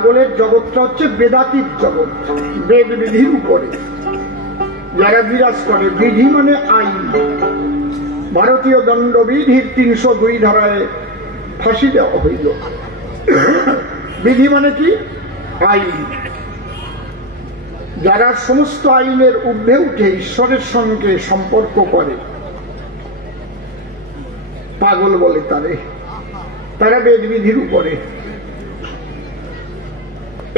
পাগলের জগৎটা হচ্ছে বেদাতীত জগৎ, বেদ বিধির উপরে যারা বিরাজ করে। বিধি মানে আইন। ভারতীয় দণ্ডবিধির ৩০২ ধারায় ফাঁসি দেওয়া হইল। বিধি মানে কি? আইন। যারা সমস্ত আইনের ঊর্ধ্বে উঠে ঈশ্বরের সঙ্গে সম্পর্ক করে পাগল বলে তারা বেদ বিধির উপরে।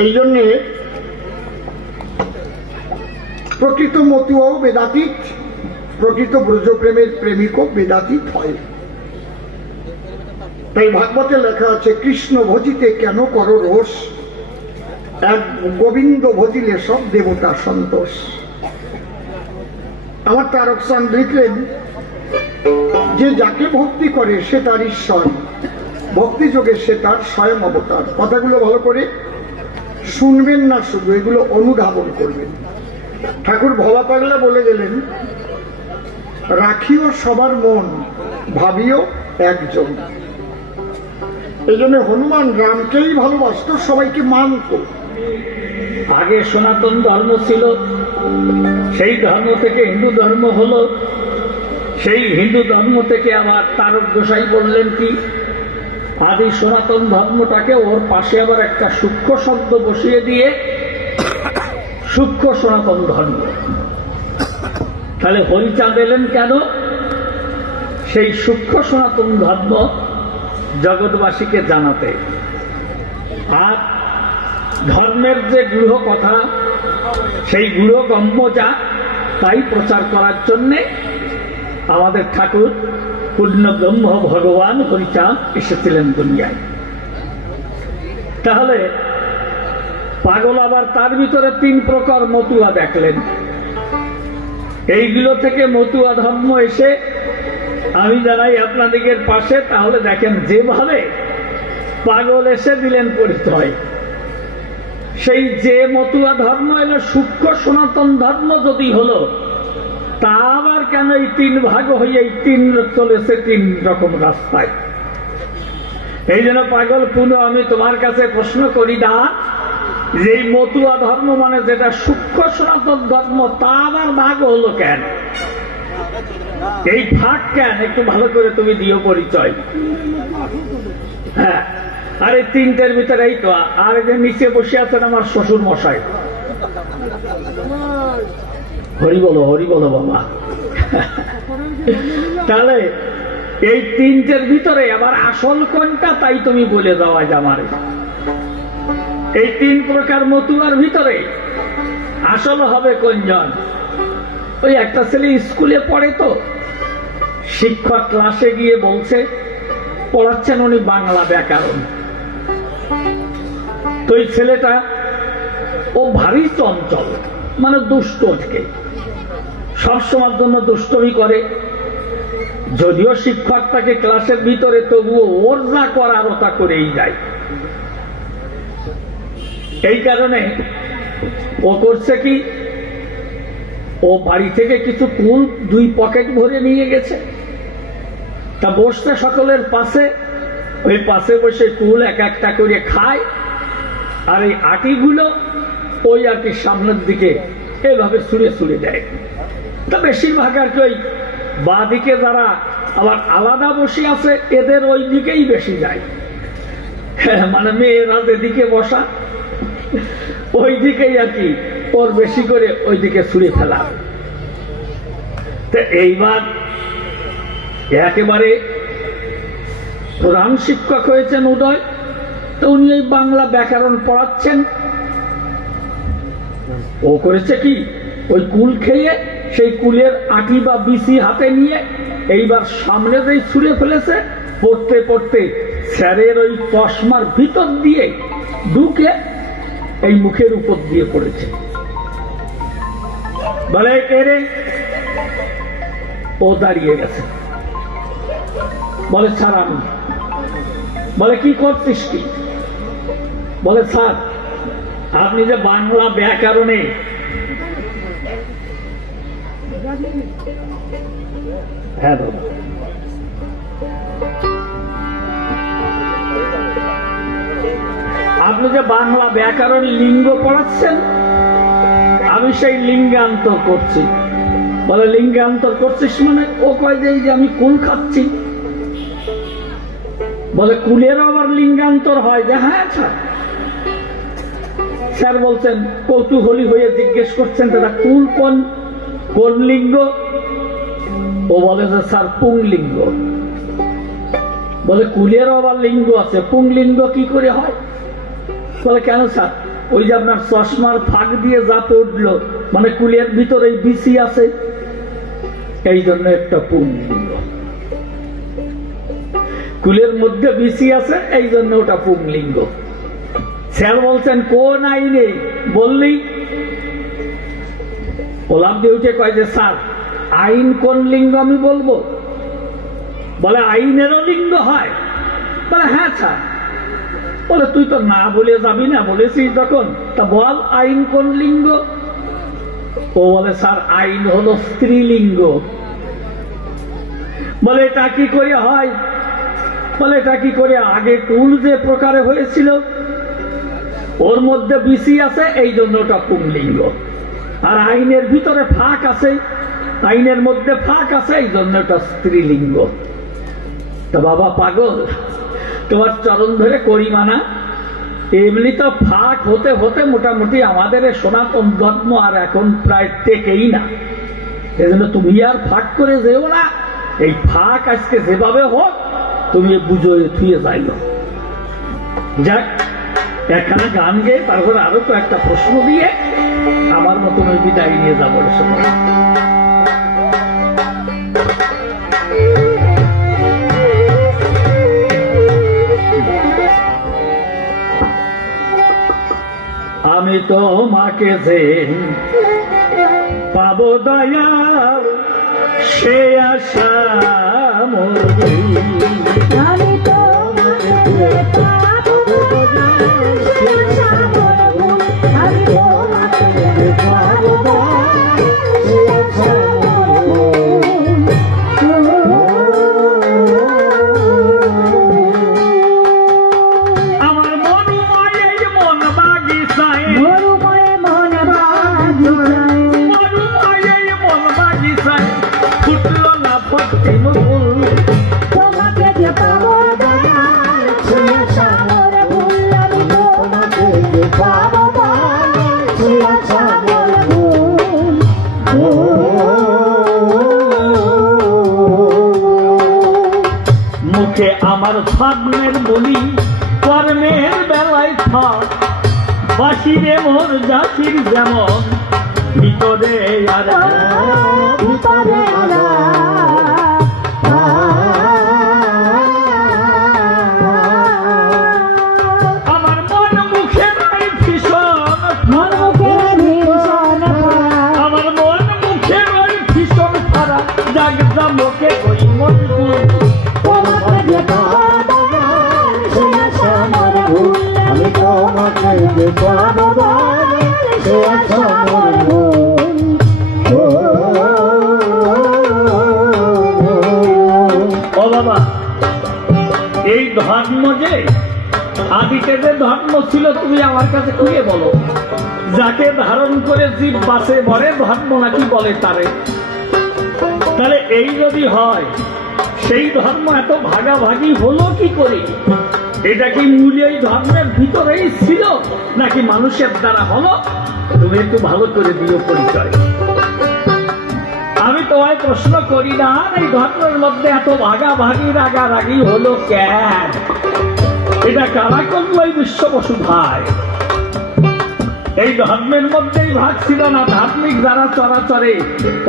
এই জন্যে প্রকৃত মতুয়াও বেদাতীত, প্রকৃত ব্রজপ্রেমের প্রেমিকও বেদাতীত হয়। তাই ভাগবতে লেখা আছে, কৃষ্ণ ভজিতে কেন করো রোষ, এক গোবিন্দ ভজিলে সব দেবতা সন্তোষ। আমার তারক চাঁদ লিখলেন যে যাকে ভক্তি করে সে তার ঈশ্বর, ভক্তি যোগে সে তার স্বয়ং অবতার। কথাগুলো ভালো করে শুনবেন না, শুধু এগুলো অনুধাবন করবেন। ঠাকুর ভবা পাগলা বলে গেলেন, রাখিও সবার মন, ভাবিও একজন। এই জন্য হনুমান রামকেই ভালোবাসত, সবাইকে মানত। আগে সনাতন ধর্ম ছিল, সেই ধর্ম থেকে হিন্দু ধর্ম হলো, সেই হিন্দু ধর্ম থেকে আবার তারক গোসাই বললেন কি, আদি সনাতন ধর্মটাকে ওর পাশে আবার একটা সূক্ষ্ম শব্দ বসিয়ে দিয়ে সূক্ষ্ম সনাতন ধর্ম। তাহলে হরিচাঁদ এলেন কেন? সেই সূক্ষ্ম সনাতন ধর্ম জগৎবাসীকে জানাতে। আর ধর্মের যে গূঢ় কথা, সেই গূঢ় গম্য যা, তাই প্রচার করার জন্যে আমাদের ঠাকুর পূর্ণ ব্রহ্ম ভগবান হরিচাঁদ এসেছিলেন দুনিয়ায়। তাহলে পাগল আবার তার ভিতরে ৩ প্রকার মতুয়া দেখলেন। এইগুলো থেকে মতুয়া ধর্ম এসে আমি জানাই আপনাদের পাশে, তাহলে দেখেন যেভাবে পাগল এসে দিলেন পরিচয়, সেই যে মতুয়া ধর্ম এলো সূক্ষ্ম সনাতন ধর্ম যদি হলো, তা আবার কেন এই ৩ ভাগ হয়ে এই ৩ চলেছে ৩ রকম রাস্তায়। এই জন্য পাগল পুনঃ আমি তোমার কাছে প্রশ্ন করি না, যে এই মতুয়া ধর্ম মানে যেটা সূক্ষ্ম সনাতন ধর্ম, তা আবার ভাগ হলো কেন? এই ভাগ কেন? একটু ভালো করে তুমি দিও পরিচয়। হ্যাঁ, আর এই ৩টের ভিতরে এই তো। আর যে নিচে বসে আছেন আমার শ্বশুর মশাই, হরি বলো, হরি বলো বাবা। তাহলে এই ৩টের ভিতরে আবার আসল কোনটা, তাই তুমি বলে দাও আজ আমারে। এই ৩ প্রকার মতুয়ার ভিতরে আসল হবে কোনজন? ওই একটা ছেলে স্কুলে পড়ে, তো শিক্ষক ক্লাসে গিয়ে বলছে, পড়াচ্ছেন উনি বাংলা ব্যাকরণ। তো এই ছেলেটা ও ভারী চঞ্চল, মানে দুষ্ট থেকে সবসময়ের জন্য দুষ্টমি করে। যদিও শিক্ষক তাকে ক্লাসের ভিতরে, তবুও ওর যা করার ওটা করেই যায়। এই কারণে ও করছে কি, ও বাড়ি থেকে কিছু কুল 2 পকেট ভরে নিয়ে গেছে। তা বসছে সকলের পাশে, ওই পাশে বসে কুল এক একটা করে খায়, আর এই আটিগুলো ওই আটির সামনের দিকে এভাবে ছুঁড়ে ছুঁড়ে দেয়। তা বেশিরভাগ আর কি ওই বাঁ দিকে যারা আবার আলাদা বসে আছে, এদের ওই দিকেই বেশি যায়। মানে মেয়েরা যেদিকে বসা, ওই দিকেই আর কি ওর বেশি করে ওই দিকে ছুঁড়ে ফেলা। তো এইবার একেবারে প্রধান শিক্ষক হয়েছেন উদয়, তো উনি এই বাংলা ব্যাকরণ পড়াচ্ছেন। ও করেছে কি, ওই কুল খেয়ে সেই কুলের আটি বা বিসি হাতে নিয়ে এইবার সামনে যেই ছুঁড়ে ফেলেছে, পড়তে পড়তে স্যারের ওই চশমার ভিতর দিয়ে ঢুকে এই মুখের উপর দিয়ে পড়েছে। বলে কে রে? ও দাঁড়িয়ে গেছে, বলে স্যার আমি। বলে কি করছিস কি? বলে স্যার আপনি যে বাংলা ব্যাকরণে হ্যাঁ দাদা, আপনি যে বাংলা ব্যাকরণ লিঙ্গ পড়াচ্ছেন, আমি সেই লিঙ্গান্তর করছি। বলে লিঙ্গান্তর করছিস মানে? ও কয় যে এই যে আমি কুল খাচ্ছি। বলে কুলেরও আবার লিঙ্গান্তর হয়? যে হ্যাঁ স্যার। স্যার বলছেন, কৌতূহলী হয়ে জিজ্ঞেস করছেন দাদা কুল কোন লিঙ্গ? ও বলে যে স্যার পুংলিঙ্গ। বলে কুলেরও আবার লিঙ্গ আছে, পুংলিঙ্গ কি করে হয়? বলে কেন স্যার? ওই যে আপনার চশমার ফাঁক দিয়ে যা পড়লো, মানে কুলের ভিতরে বিসি আছে, এই জন্য একটা পুংলিঙ্গ। কুলের মধ্যে বিসি আছে, এই জন্য ওটা পুংলিঙ্গ। স্যার বলছেন কোন আইনে বললি? ওলাম দিয়ে উঠে কয় যে স্যার আইন কোন লিঙ্গ আমি বলবো? বলে আইনেরও লিঙ্গ হয়? বলে হ্যাঁ স্যার। বলে তুই তো না বলে যাবি না, বলেছিস তখন, তা বল আইন কোন লিঙ্গ? ও বলে স্যার আইন হলো স্ত্রীলিঙ্গ। বলে এটা কি করে হয়? বলে এটা কি করে? আগে কুল যে প্রকারে হয়েছিল ওর মধ্যে বিসি আছে, এই জন্য ওটা পুংলিঙ্গ। আর আইনের ভিতরে ফাঁক আছে, আইনের মধ্যে ফাঁক আছে, এই জন্য ওটা স্ত্রীলিঙ্গ। তো বাবা পাগল, তোমার চরণ ধরে করি মানা। এমনি তো ফাঁক হতে হতে মোটামুটি আমাদের সনাতন ধর্ম আর এখন প্রায় টেকেই না। এজন্য তুমি আর ফাঁক করে যেও না। এই ফাঁক আজকে যেভাবে হোক তুমি বুঝে থুয়ে যাইল। যাক, একখানা গান গেয়ে তারপরে আরো তো একটা প্রশ্ন দিয়ে আমার মতন ওই বিদায় নিয়ে যাবো। সময় আমি তো মাকে যে পাবো দয়াল, সে আশা মোর। আমি তো মাকে পাবো দয়াল, সে আশা মোর। আমি তো মাকে পাবো দয়াল, সে আশা মোর। আমার মন মায়ে মন বাগিচায়, মন বাগিচায়, মন বাগিচায় ফুটল না পশ্চিম ফুল। তোমাকে যে পাবো দয়াল, সে আশা মোর ভুল। আমি তোমাকে যে পাবো দয়াল, সে আশা মোর ভুল। মুখে আমার ফাগুনের বলি, কর্মের বেলায় থাক। বাসিরে মোর জাতির যেমন, ভিতরে আর ভিতরে আমার মন মুখে নাই ভীষণ, মন মুখে ভীষণ আমার মন মুখে নাই ভীষণ খারা। জাগ জামকে ওই মজবুর। তোমাকে যে পাবো দয়াল, সে আশা মোর ভুল। আমি তোমাকে যে পাবো দয়াল, সে আশা মোর ভুল। ও বাবা, এই ধর্ম যে আদিতে যে ধর্ম ছিল তুমি আমার কাছে খুলে বলো। যাকে ধারণ করে জীব বাসে মরে ধর্ম নাকি বলে তারে। তাহলে এই যদি হয়, সেই ধর্ম এত ভাগাভাগি হলো কি করে? এটা কি মূল এই ধর্মের ভিতরেই ছিল নাকি মানুষের দ্বারা হলো? তুমি একটু ভালো করে দিও পরিচয়। আমি তোমায় প্রশ্ন করি না, এই ধর্মের মধ্যে এত ভাগাভাগি রাগারাগি হলো কেন? এটা কারা করলো এই বিশ্ব বসুধায়? এই ধর্মের মধ্যেই ভাগ ছিল না। ধার্মিক যারা চরাচরে,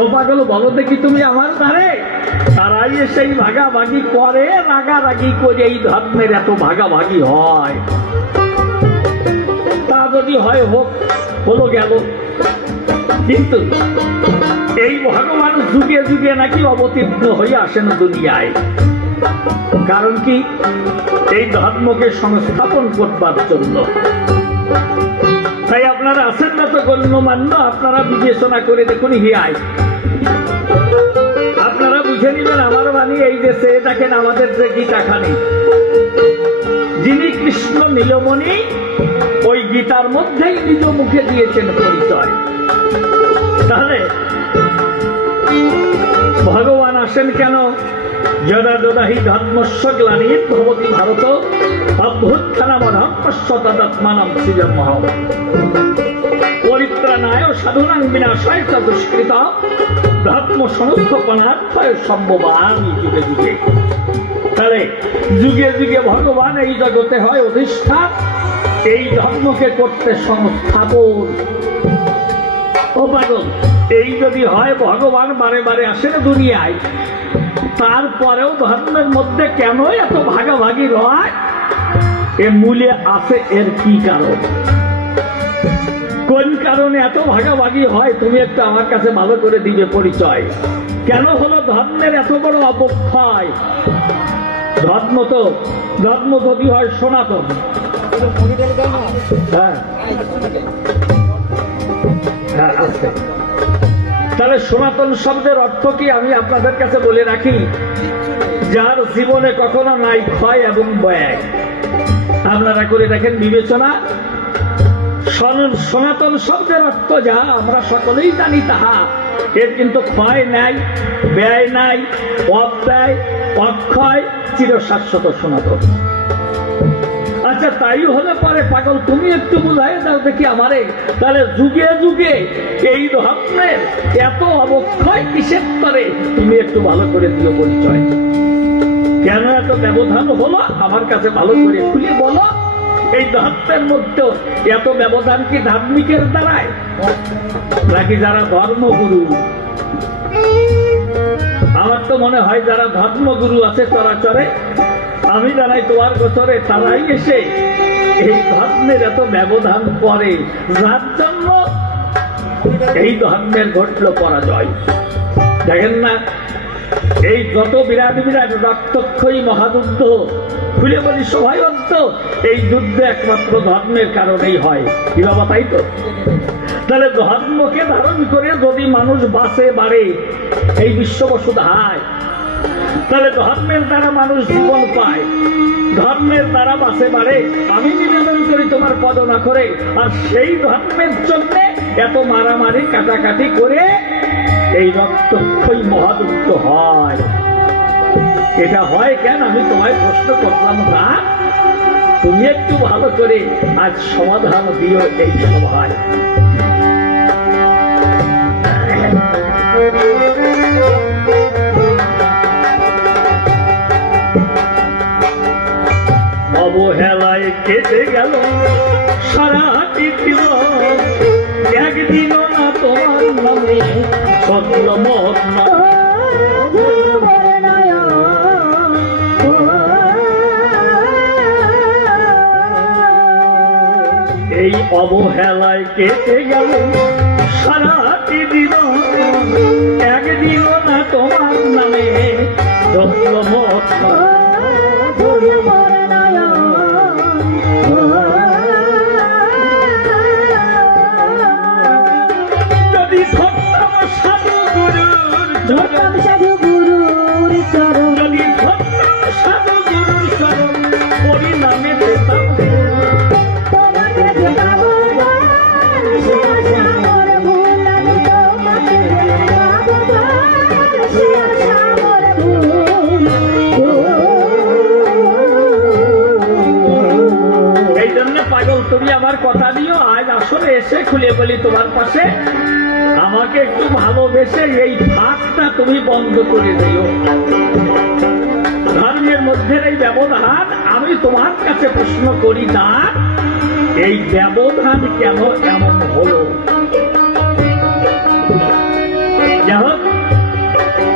ও পাগল বলো দেখি তুমি আমার দ্বারে, তারাই সেই ভাগাভাগি করে, রাগারাগি করে এই ধর্মের এত ভাগাভাগি হয়। তা যদি হয় হোক, হলো গেল। কিন্তু এই ভগবান যুগে যুগে নাকি অবতীর্ণ হয়ে আসেন দুনিয়ায়। কারণ কি? এই ধর্মকে সংস্থাপন করবার জন্য। তাই আপনারা আছেন না তো গণ্যমান্য, আপনারা বিবেচনা করে দেখুন হিয়ায়। আপনারা বুঝে নিবেন আমার বাণী এই দেশে। দেখেন আমাদের যে গীতাখানি, যিনি কৃষ্ণ নীলমণি ওই গীতার মধ্যেই নিজ মুখে দিয়েছেন পরিচয়। তাহলে ভগবান আসেন কেন? যদা যদা হি ধর্মস্য গ্লানির ভবতি ভারত অভ্যুত্থানমধর্মস্য তদাত্মানম সৃজন্মহঃ পরিত্রাণায় সাধুনাং বিনাশায় চ দুষ্কৃতঃ ধর্ম সংস্থাপনার্থায় সম্ভবামি যুগে যুগে। তাহলে যুগে যুগে ভগবান এই জগতে হয় অধিষ্ঠান, এই ধর্মকে করতে সংস্থাপন। ও পাগল, এই যদি হয় ভগবান বারে বারে আসেন দুনিয়ায়, তারপরেও ধর্মের মধ্যে কেন এত ভাগাভাগি রয়? এ মূলে আছে এর কি কারণ? কোন কারণে এত ভাগাভাগি হয় তুমি একটু আমার কাছে ভালো করে দিবে পরিচয়। কেন হলো ধর্মের এত বড় অবক্ষয়? ধর্ম যদি হয় সনাতন, হ্যাঁ হ্যাঁ আছে। তাহলে সনাতন শব্দের অর্থ কি আমি আপনাদের কাছে বলে রাখি, যার জীবনে কখনো নাই ক্ষয় এবং ব্যয়। আপনারা করে দেখেন বিবেচনা। সনাতন শব্দের অর্থ যা আমরা সকলেই জানি তাহা, এর কিন্তু ক্ষয় নাই, ব্যয় নাই, অব্যয়, অক্ষয়, চিরশাশ্বত সনাতন। আচ্ছা, তাই হলে পরে পাগল তুমি একটু বুঝাই দাও দেখি আমারে, তাহলে যুগে যুগে এই ধর্মের এত অবক্ষয় কিসের তরে তুমি একটু ভালো করে দিও পরিচয়। কেন এত ব্যবধান হলো আমার কাছে ভালো করে খুলে বলো। এই ধর্মের মধ্যে এত ব্যবধান কি ধার্মিকের দ্বারায়, নাকি যারা ধর্মগুরু? আমার তো মনে হয় যারা ধর্মগুরু আছে চরাচরে, আমি জানাই তোমার গোচরে, তারাই এসে এই ধর্মের এত ব্যবধান করে, যার জন্য এই ধর্মের ঘটল পরাজয়। দেখেন না, এই যত বিরাট বিরাট রক্তক্ষয়ী মহাযুদ্ধ, খুলে বলি সবাইন্ত, এই যুদ্ধ একমাত্র ধর্মের কারণেই হয়। কি বাবা, তাই তো? তাহলে ধর্মকে ধারণ করে যদি মানুষ বাঁচে বাড়ে, এই বিশ্ববসুধায়, তাহলে ধর্মের দ্বারা মানুষ জীবন পায়, ধর্মের দ্বারা বাঁচে বাড়ে। আমি নিবেদন করি তোমার পদ না করে, আর সেই ধর্মের জন্য এত মারামারি কাটাকাটি করে এই রক্তক্ষয়ী মহাযুদ্ধ হয়। এটা হয় কেন আমি তোমায় প্রশ্ন করলাম না, তুমি একটু ভালো করে আজ সমাধান দিও এই সভায়। অবহেলায় কেটে গেল সারাটি জীবন, একদিনও না তোমার নামে সত্য মত না। এই অবহেলায় কেটে গেল সারাটি জীবন, একদিনও না তোমার নামে সত্য মত না। যদি ধরতাম সাধু গুরুর চরণ, পরিণামে পেতাম পাগল। তুমি আমার কথা দিও, আজ আসলে এসে খুলে বলি তোমার পাশে, আমাকে একটু ভালোবেসে এই ভাগটা তুমি বন্ধ করে দিও। ধর্মের মধ্যে এই ব্যবধান আমি তোমার কাছে প্রশ্ন করি না, এই ব্যবধান কেন এমন হলো?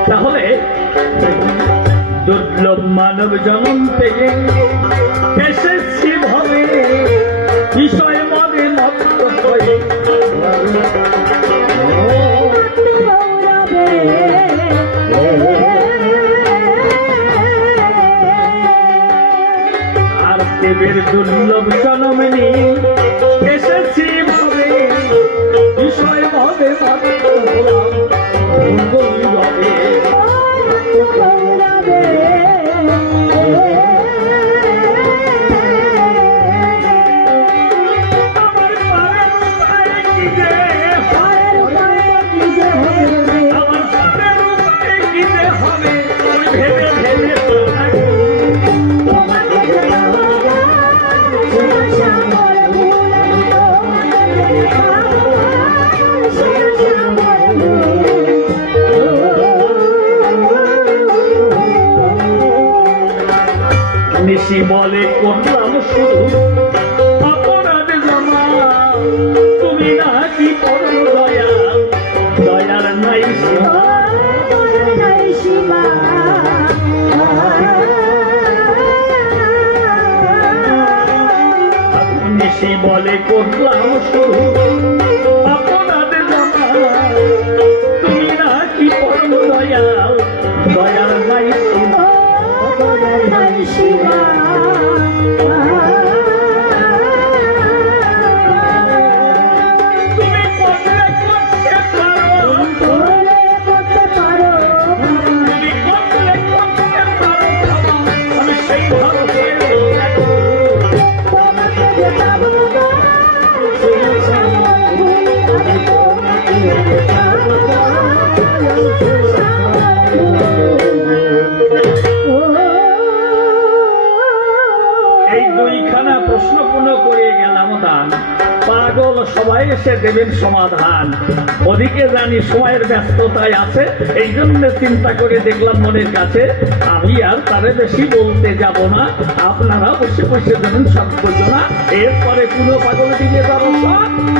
তাহলে দুর্লভ মানব জন্ম থেকে এসেছি ভাবে বিষয় মনে মত্ত হয়ে, আর দেবের দুর্লভ জন্ম নিয়ে এসেছি ভাবে বিষয় মনে মত্ত হলাম গৌরবে। নিশি বলে করলাম শুরু অপরাধ জমা, তুমি নাকি পরম দয়াল, দয়ার নাই সীমা। নিশি বলে করলাম শুরু অপরাধ জমা, তুমি নাকি পরম দয়াল, দয়ার নাই সীমা। তুমি করলে করতে পারো, তুমি করলে করতে পারো, আমি সেই ভালো এই দুইখানা প্রশ্ন পূর্ণ করে গেলাম দান, পাগল সবাই এসে দেবেন সমাধান। ওদিকে জানি সময়ের ব্যস্ততায় আছে, এই জন্য চিন্তা করে দেখলাম মনের কাছে আমি আর তারে বেশি বলতে যাব না, আপনারা বসে বসে দেবেন সব না। এরপরে কোনো পাগল দিকে যাবো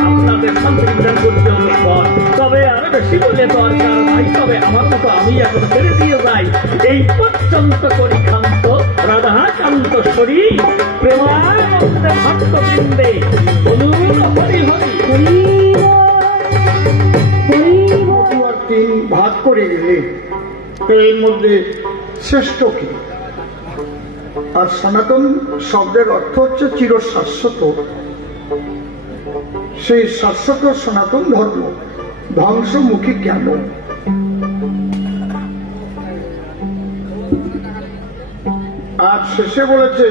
আপনাদের সন্তুষ্ট করতে হবে পর, তবে আর বেশি বলে দরকার নাই। তবে আমার মতো আমি এখন ছেড়ে দিয়ে যাই, এই পর্যন্ত করি ক্ষান্ত রাধাকান্ত শরীর প্রেমানন্দে ভক্তবৃন্দে বলুন হরি হরি হরি। তিন ভাগ করে গেলে এর মধ্যে শ্রেষ্ঠ কি? আর সনাতন শব্দের অর্থ হচ্ছে চিরশাশ্বত। সেই শাশ্বত সনাতন ধর্ম ধ্বংসমুখী কেন? আর শেষে বলেছে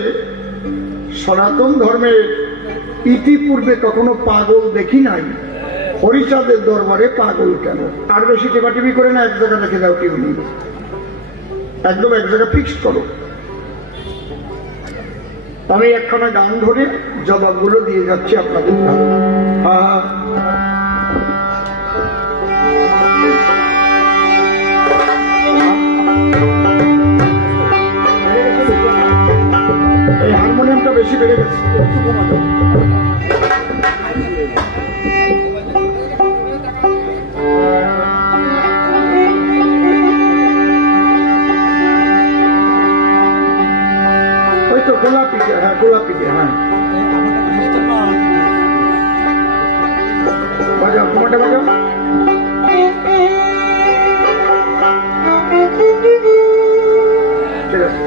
সনাতন ধর্মের ইতিপূর্বে কখনো পাগল দেখি নাই, হরিচাঁদের দরবারে পাগল কেন? আর বেশি টেপাটিপি করে না, এক জায়গা রেখে দাও, কেউ নেই, একদম এক জায়গা ফিক্সড করো। আমি একখানা গান ধরে জবাবগুলো দিয়ে যাচ্ছি আপনাদের। এই হারমোনিয়ামটা বেশি বেড়ে গেছে, একটু কমাতে। ওই তো গোলাপি, হ্যাঁ গোলাপি, হ্যাঁ বাজাও, তোমারটা বাজাও। ঠিক আছে,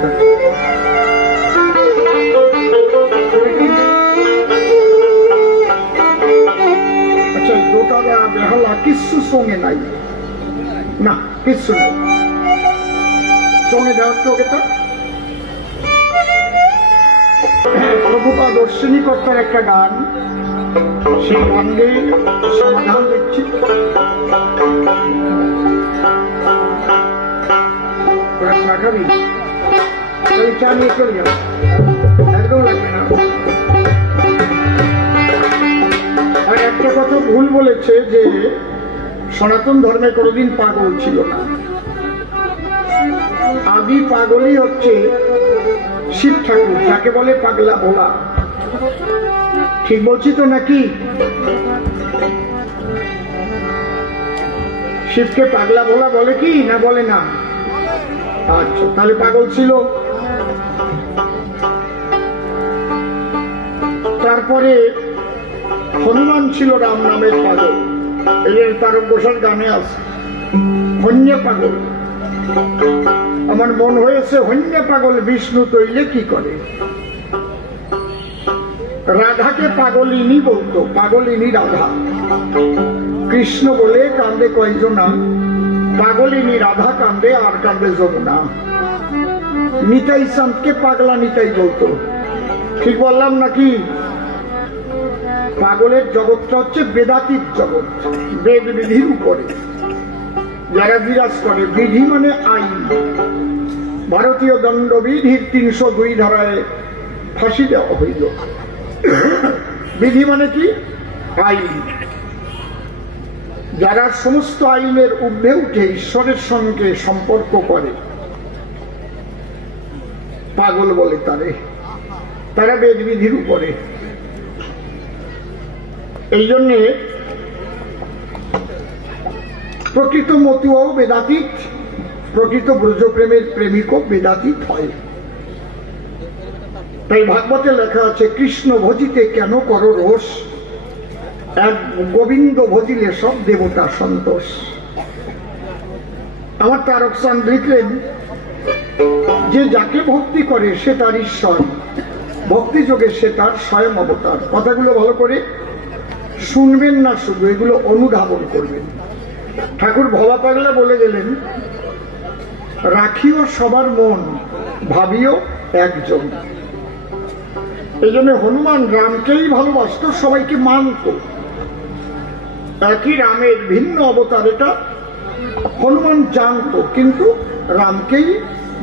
আচ্ছা দোটারা বেহালা কিচ্ছু সঙ্গে নাই না, কিচ্ছু নাই সঙ্গে দেওয়ার চোখে তো। প্রভুপাদ অশ্বিনী কর্তার একটা গান, সেই গান দিয়ে সমাধান দেখছি। খাবি চা নিয়ে চলে যাও, একদম লাগবে না। আর একটা কথা ভুল বলেছে যে সনাতন ধর্মে কোনোদিন পাগল ছিল না। আদি পাগলই হচ্ছে শিব ঠাকুর, যাকে বলে পাগলা ভোলা। ঠিক বলছি তো নাকি? শিবকে পাগলা ভোলা বলে কি না বলে না? আচ্ছা, তাহলে পাগল ছিল। তারপরে হনুমান ছিল রাম নামের পাগল, এর তারক ঘোষাল গানে আছে হন্য পাগল। আমার মন হয়েছে হন্য পাগল বিষ্ণু তৈলে কি করে। রাধাকে পাগলিনী বলতো, পাগলিনী রাধা। কৃষ্ণ বলে কান্দে কয়জনা, পাগলিনী রাধা কান্দে আর কান্দে যমুনা। নিতাই চাঁদকে পাগলা নিতাই বলতো। ঠিক বললাম নাকি? পাগলের জগৎটা হচ্ছে বেদাতীত জগৎ, বেদ বিধির উপরে যারা বিরাজ করে। বিধি মানে আইন। ভারতীয় দণ্ডবিধির 302 ধারায় ফাঁসি দেওয়া হইল। বিধি মানে কি? আইন। যারা সমস্ত আইনের ঊর্ধ্বে উঠে ঈশ্বরের সঙ্গে সম্পর্ক করে পাগল বলে তারা বেদবিধির উপরে। এই জন্যে প্রকৃত মতুয়াও বেদাতীত, প্রকৃত ব্রজপ্রেমের প্রেমিকও বেদাতীত হয়। তাই ভাগবতে লেখা আছে, কৃষ্ণ ভজিতে কেন করো রোষ, এক গোবিন্দ ভজিলে সব দেবতা সন্তোষ। আমার তারক চাঁদ লিখলেন যে যাকে ভক্তি করে সে তার ঈশ্বর, ভক্তি যোগে সে তার স্বয়ং অবতার। কথাগুলো ভালো করে শুনবেন না, শুধু এগুলো অনুধাবন করবেন। ঠাকুর ভবা পাগলা বলে গেলেন, রাখিও সবার মন, ভাবিও একজন। এই জন্য হনুমান রামকেই ভালোবাসত, সবাইকে মানত। একই রামের ভিন্ন অবতার এটা হনুমান জানত, কিন্তু রামকেই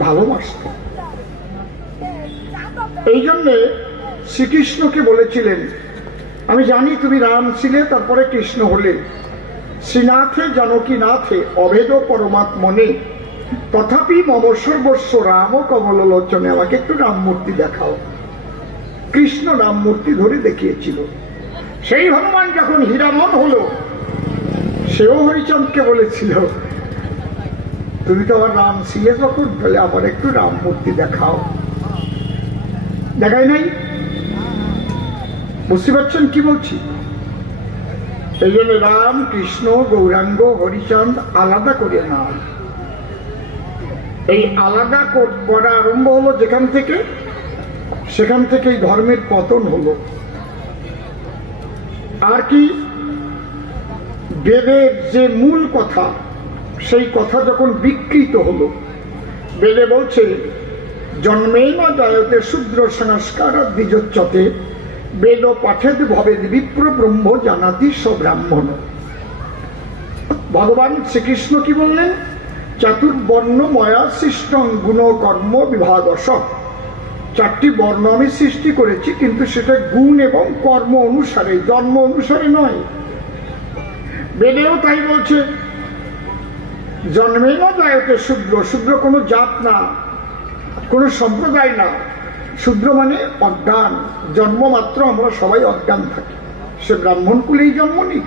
ভালোবাসত। এই জন্যে শ্রীকৃষ্ণকে বলেছিলেন, আমি জানি তুমি রাম ছিলে, তারপরে কৃষ্ণ হলে, শ্রীনাথে জানকীনাথে অভেদ পরমাত্মনে, তথাপি মম সর্বস্ব রাম কমল লোচনে। আমাকে একটু রাম মূর্তি দেখাও। কৃষ্ণ রাম মূর্তি ধরে দেখিয়েছিল। সেই হনুমান যখন হীরামন হলো, সেও হরিচন্দকে বলেছিল, তুমি তো আমার রাম ছিলে যখন, তাহলে আমার একটু রাম মূর্তি দেখাও। দেখাই নাই? বুঝতে পারছেন কি বলছি? এই জন্য রাম, কৃষ্ণ, গৌরাঙ্গ, হরিচন্দ আলাদা করে না। এই আলাদা করা আরম্ভ হলো যেখান থেকে, সেখান থেকেই ধর্মের পতন হলো। আর কি, বেদের যে মূল কথা, সেই কথা যখন বিকৃত হলো, বেদে বলছে জন্মেন জায়তে শূদ্র সংস্কার দ্বিজোচ্যতে, বেদ পাঠেদ ভবেদ বিপ্র ব্রহ্ম জানাতি স্বব্রাহ্মণ। ভগবান শ্রীকৃষ্ণ কি বললেন? চাতুর্বর্ণ ময়া সৃষ্টং গুণ কর্ম বিভাগস। চারটি বর্ণ আমি সৃষ্টি করেছি, কিন্তু সেটা গুণ এবং কর্ম অনুসারে, জন্ম অনুসারে নয়। বেদেও তাই বলছে, জন্মেন জায়তে শূদ্র। শূদ্র কোনো জাত না, কোনো সম্প্রদায় না। শূদ্র মানে অজ্ঞান। জন্ম মাত্র আমরা সবাই অজ্ঞান থাকি। সে ব্রাহ্মণ কুলেই জন্ম নিক,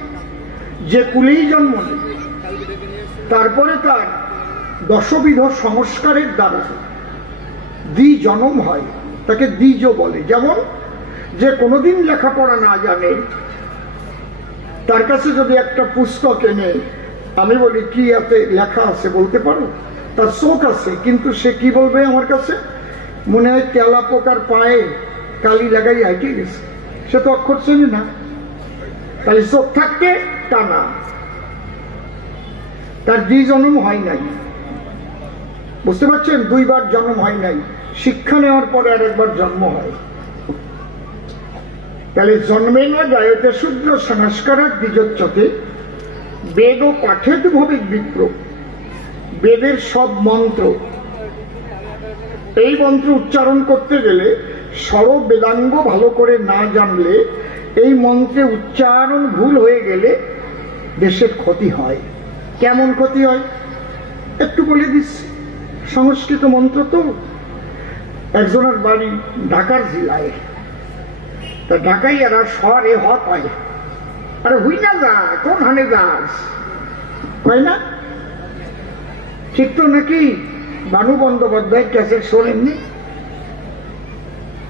যে কুলেই জন্ম নিক, তারপরে তার দশবিধ সংস্কারের দ্বারা দ্বিজন্ম হয়, তাকে দ্বিজ বলে। যেমন যে কোনোদিন লেখাপড়া না জানে, তার কাছে যদি একটা পুস্তক এনে আমি বলি কি এতে লেখা আছে বলতে পারো, তার চোখ আছে, কিন্তু সে কি বলবে আমার কাছে? মনে হয় তেলা পোকার পায়ে কালি লাগাই হাইটে গেছে। সে তো অক্ষর চেনে না, তাহলে চোখ থাকতে টানা, তার দ্বিজন্ম হয় নাই। বুঝতে পারছেন? দুইবার জন্ম হয় নাই। শিক্ষা নেওয়ার পরে আর একবার জন্ম হয়। তাহলে জন্মে না জায়তে শূদ্র সংস্কার দ্বিজোচ্যতে, বেদ ও পাঠেদ ভবেদ বিপ্র। বেদের সব মন্ত্র, এই মন্ত্র উচ্চারণ করতে গেলে স্বর বেদাঙ্গ ভালো করে না জানলে, এই মন্ত্রে উচ্চারণ ভুল হয়ে গেলে দেশের ক্ষতি হয়। কেমন ক্ষতি হয় একটু বলে দিচ্ছি। সংস্কৃত মন্ত্র তো। একজনের বাড়ি ঢাকার জেলায়, তা ঢাকাই এরা স্বরে হ পায়, আরে হুই না যা, কোন হানে যাস, হয় না? ঠিক তো নাকি? বানু বন্দ্যোপাধ্যায় ক্যাসেট শোনেননি?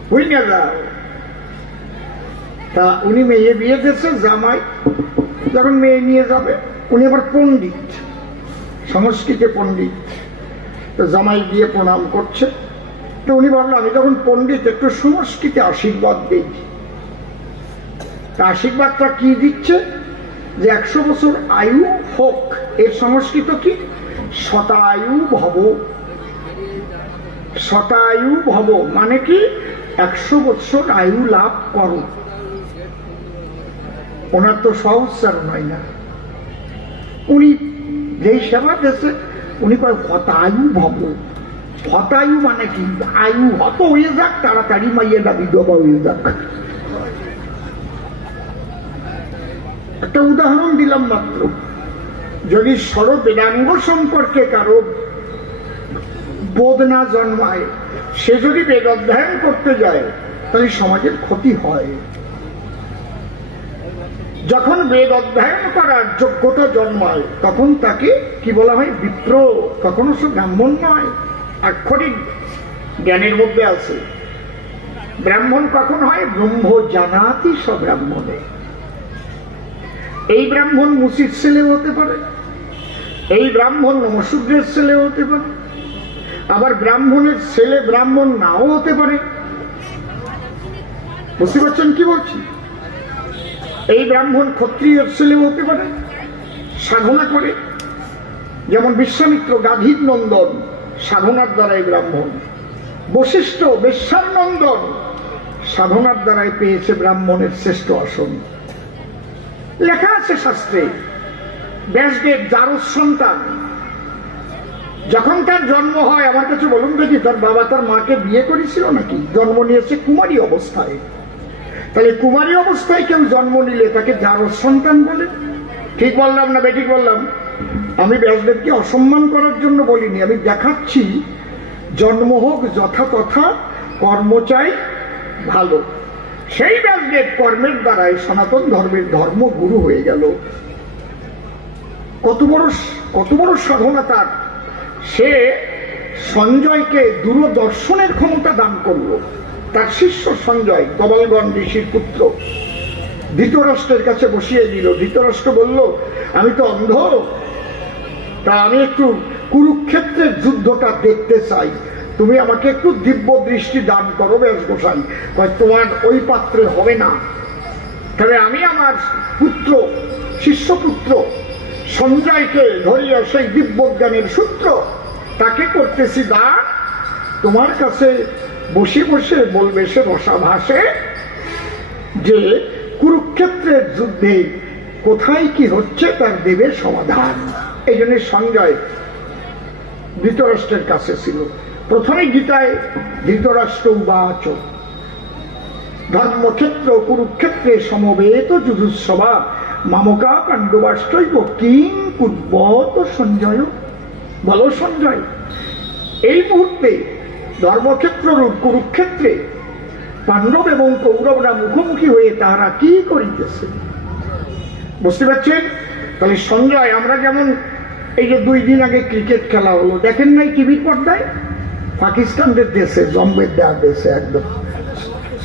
হুই না যাও। তা উনি মেয়ে বিয়ে দিয়েছে, জামাই যখন মেয়ে নিয়ে যাবে, উনি আবার পণ্ডিত, সংস্কৃতে পণ্ডিত। তো জামাই গিয়ে প্রণাম করছে, তো উনি ভাবলো আমি যখন পণ্ডিত একটু সংস্কৃতে আশীর্বাদ দিই। আশীর্বাদটা কি দিচ্ছে? যে 100 বছর আয়ু হোক। এর সংস্কৃত কি? শতায়ু ভব। শতায়ু ভব মানে কি? 100 বছর আয়ু লাভ করো। ওনার তো সহস্রারণ হয় না। উনি যেই সেবা দিয়েছে, উনি কয় হতায়ু ভব। হতায়ু মানে কি? আয়ু হত হয়ে যাক, তাড়াতাড়ি মাইয়েটা বিধবা হয়ে যাক। একটা উদাহরণ দিলাম মাত্র। যদি স্বর বেদাঙ্গ সম্পর্কে কারো বোধ না জন্মায়, সে যদি বেদ অধ্যয়ন করতে যায় তাহলে সমাজের ক্ষতি হয়। যখন বেদ অধ্যয়ন করার যোগ্যতা জন্মায় তখন তাকে কি বলা হয়? বিপ্র। কখনো সে ব্রাহ্মণ নয়, আক্ষরিক জ্ঞানের মধ্যে আছে। ব্রাহ্মণ কখন হয়? ব্রহ্ম জানাতি সব্রাহ্মণে। এই ব্রাহ্মণ মুসির ছেলে হতে পারে, এই ব্রাহ্মণ নমশূদ্রের ছেলে হতে পারে, আবার ব্রাহ্মণের ছেলে ব্রাহ্মণ নাও হতে পারে। বুঝতে পারছেন কি বলছি? এই ব্রাহ্মণ ক্ষত্রিয়ের ছেলে হতে পারে, সাধনা করে, যেমন বিশ্বামিত্র গাধীর নন্দন, সাধনার দ্বারাই ব্রাহ্মণ। বশিষ্ঠ বেশ্যার নন্দন, সাধনার দ্বারাই পেয়েছে ব্রাহ্মণের শ্রেষ্ঠ আসন। লেখা আছে শাস্ত্রে, ব্যাসদেব জারজ সন্তান, যখন তার জন্ম হয়, আমার কাছে বলুন দেখি, তার বাবা তার মাকে বিয়ে করেছিল নাকি? জন্ম নিয়েছে কুমারী অবস্থায়। তাহলে কুমারী অবস্থায় কেউ জন্ম নিলে তাকে জারজ সন্তান বলে। ঠিক বললাম না বেঠিক বললাম? আমি ব্যাসদেবকে অসম্মান করার জন্য বলিনি, আমি দেখাচ্ছি জন্ম হোক যথাতথা, কর্ম চাই ভালো। সেই ব্যাসদেব কর্মের দ্বারাই সনাতন ধর্মের ধর্মগুরু হয়ে গেল। কত বড় সাধনা তার! সে সঞ্জয়কে দূরদর্শনের ক্ষমতা দান করলো। তার শিষ্য সঞ্জয়, গবলগণ ঋষির পুত্র, ধৃতরাষ্ট্রের কাছে বসিয়ে দিল। ধৃতরাষ্ট্র বলল, আমি তো অন্ধ, তা আমি একটু কুরুক্ষেত্রের যুদ্ধটা দেখতে চাই, তুমি আমাকে একটু দিব্য দৃষ্টি দান করো ব্যাস গোসাই। তোমার ওই পাত্রে হবে না, তবে আমি আমার পুত্র, শিষ্যপুত্র সঞ্জয়কে ধরিয়া সেই দিব্য জ্ঞানের সূত্র তাকে করতেছি দান, তোমার কাছে বসে বসে বলবে সে রসাভাসে যে কুরুক্ষেত্রের যুদ্ধে কোথায় কি হচ্ছে তার দেবে সমাধান। এই জন্য সঞ্জয় ধৃতরাষ্ট্রের কাছে ছিল। প্রথমে গীতায় ধৃতরাষ্ট্র উবাচ ধর্মক্ষেত্র কুরুক্ষেত্রে সমবেত যুযুৎসবা মামকা পাণ্ডবাষ্ট্রৈব কিং কুর্বত সঞ্জয়। বলো সঞ্জয়, এই মুহূর্তে ধর্মক্ষেত্র রূপ কুরুক্ষেত্রে পাণ্ডব এবং কৌরবরা মুখোমুখি হয়ে তারা কি করিতেছে? বুঝতে পারছেন? তাহলে সঞ্জয়, আমরা যেমন এই যে 2 দিন আগে ক্রিকেট খেলা হলো, দেখেন নাই টিভির পর্দায়? পাকিস্তানদের দেশে, জম্বের দেশে একদম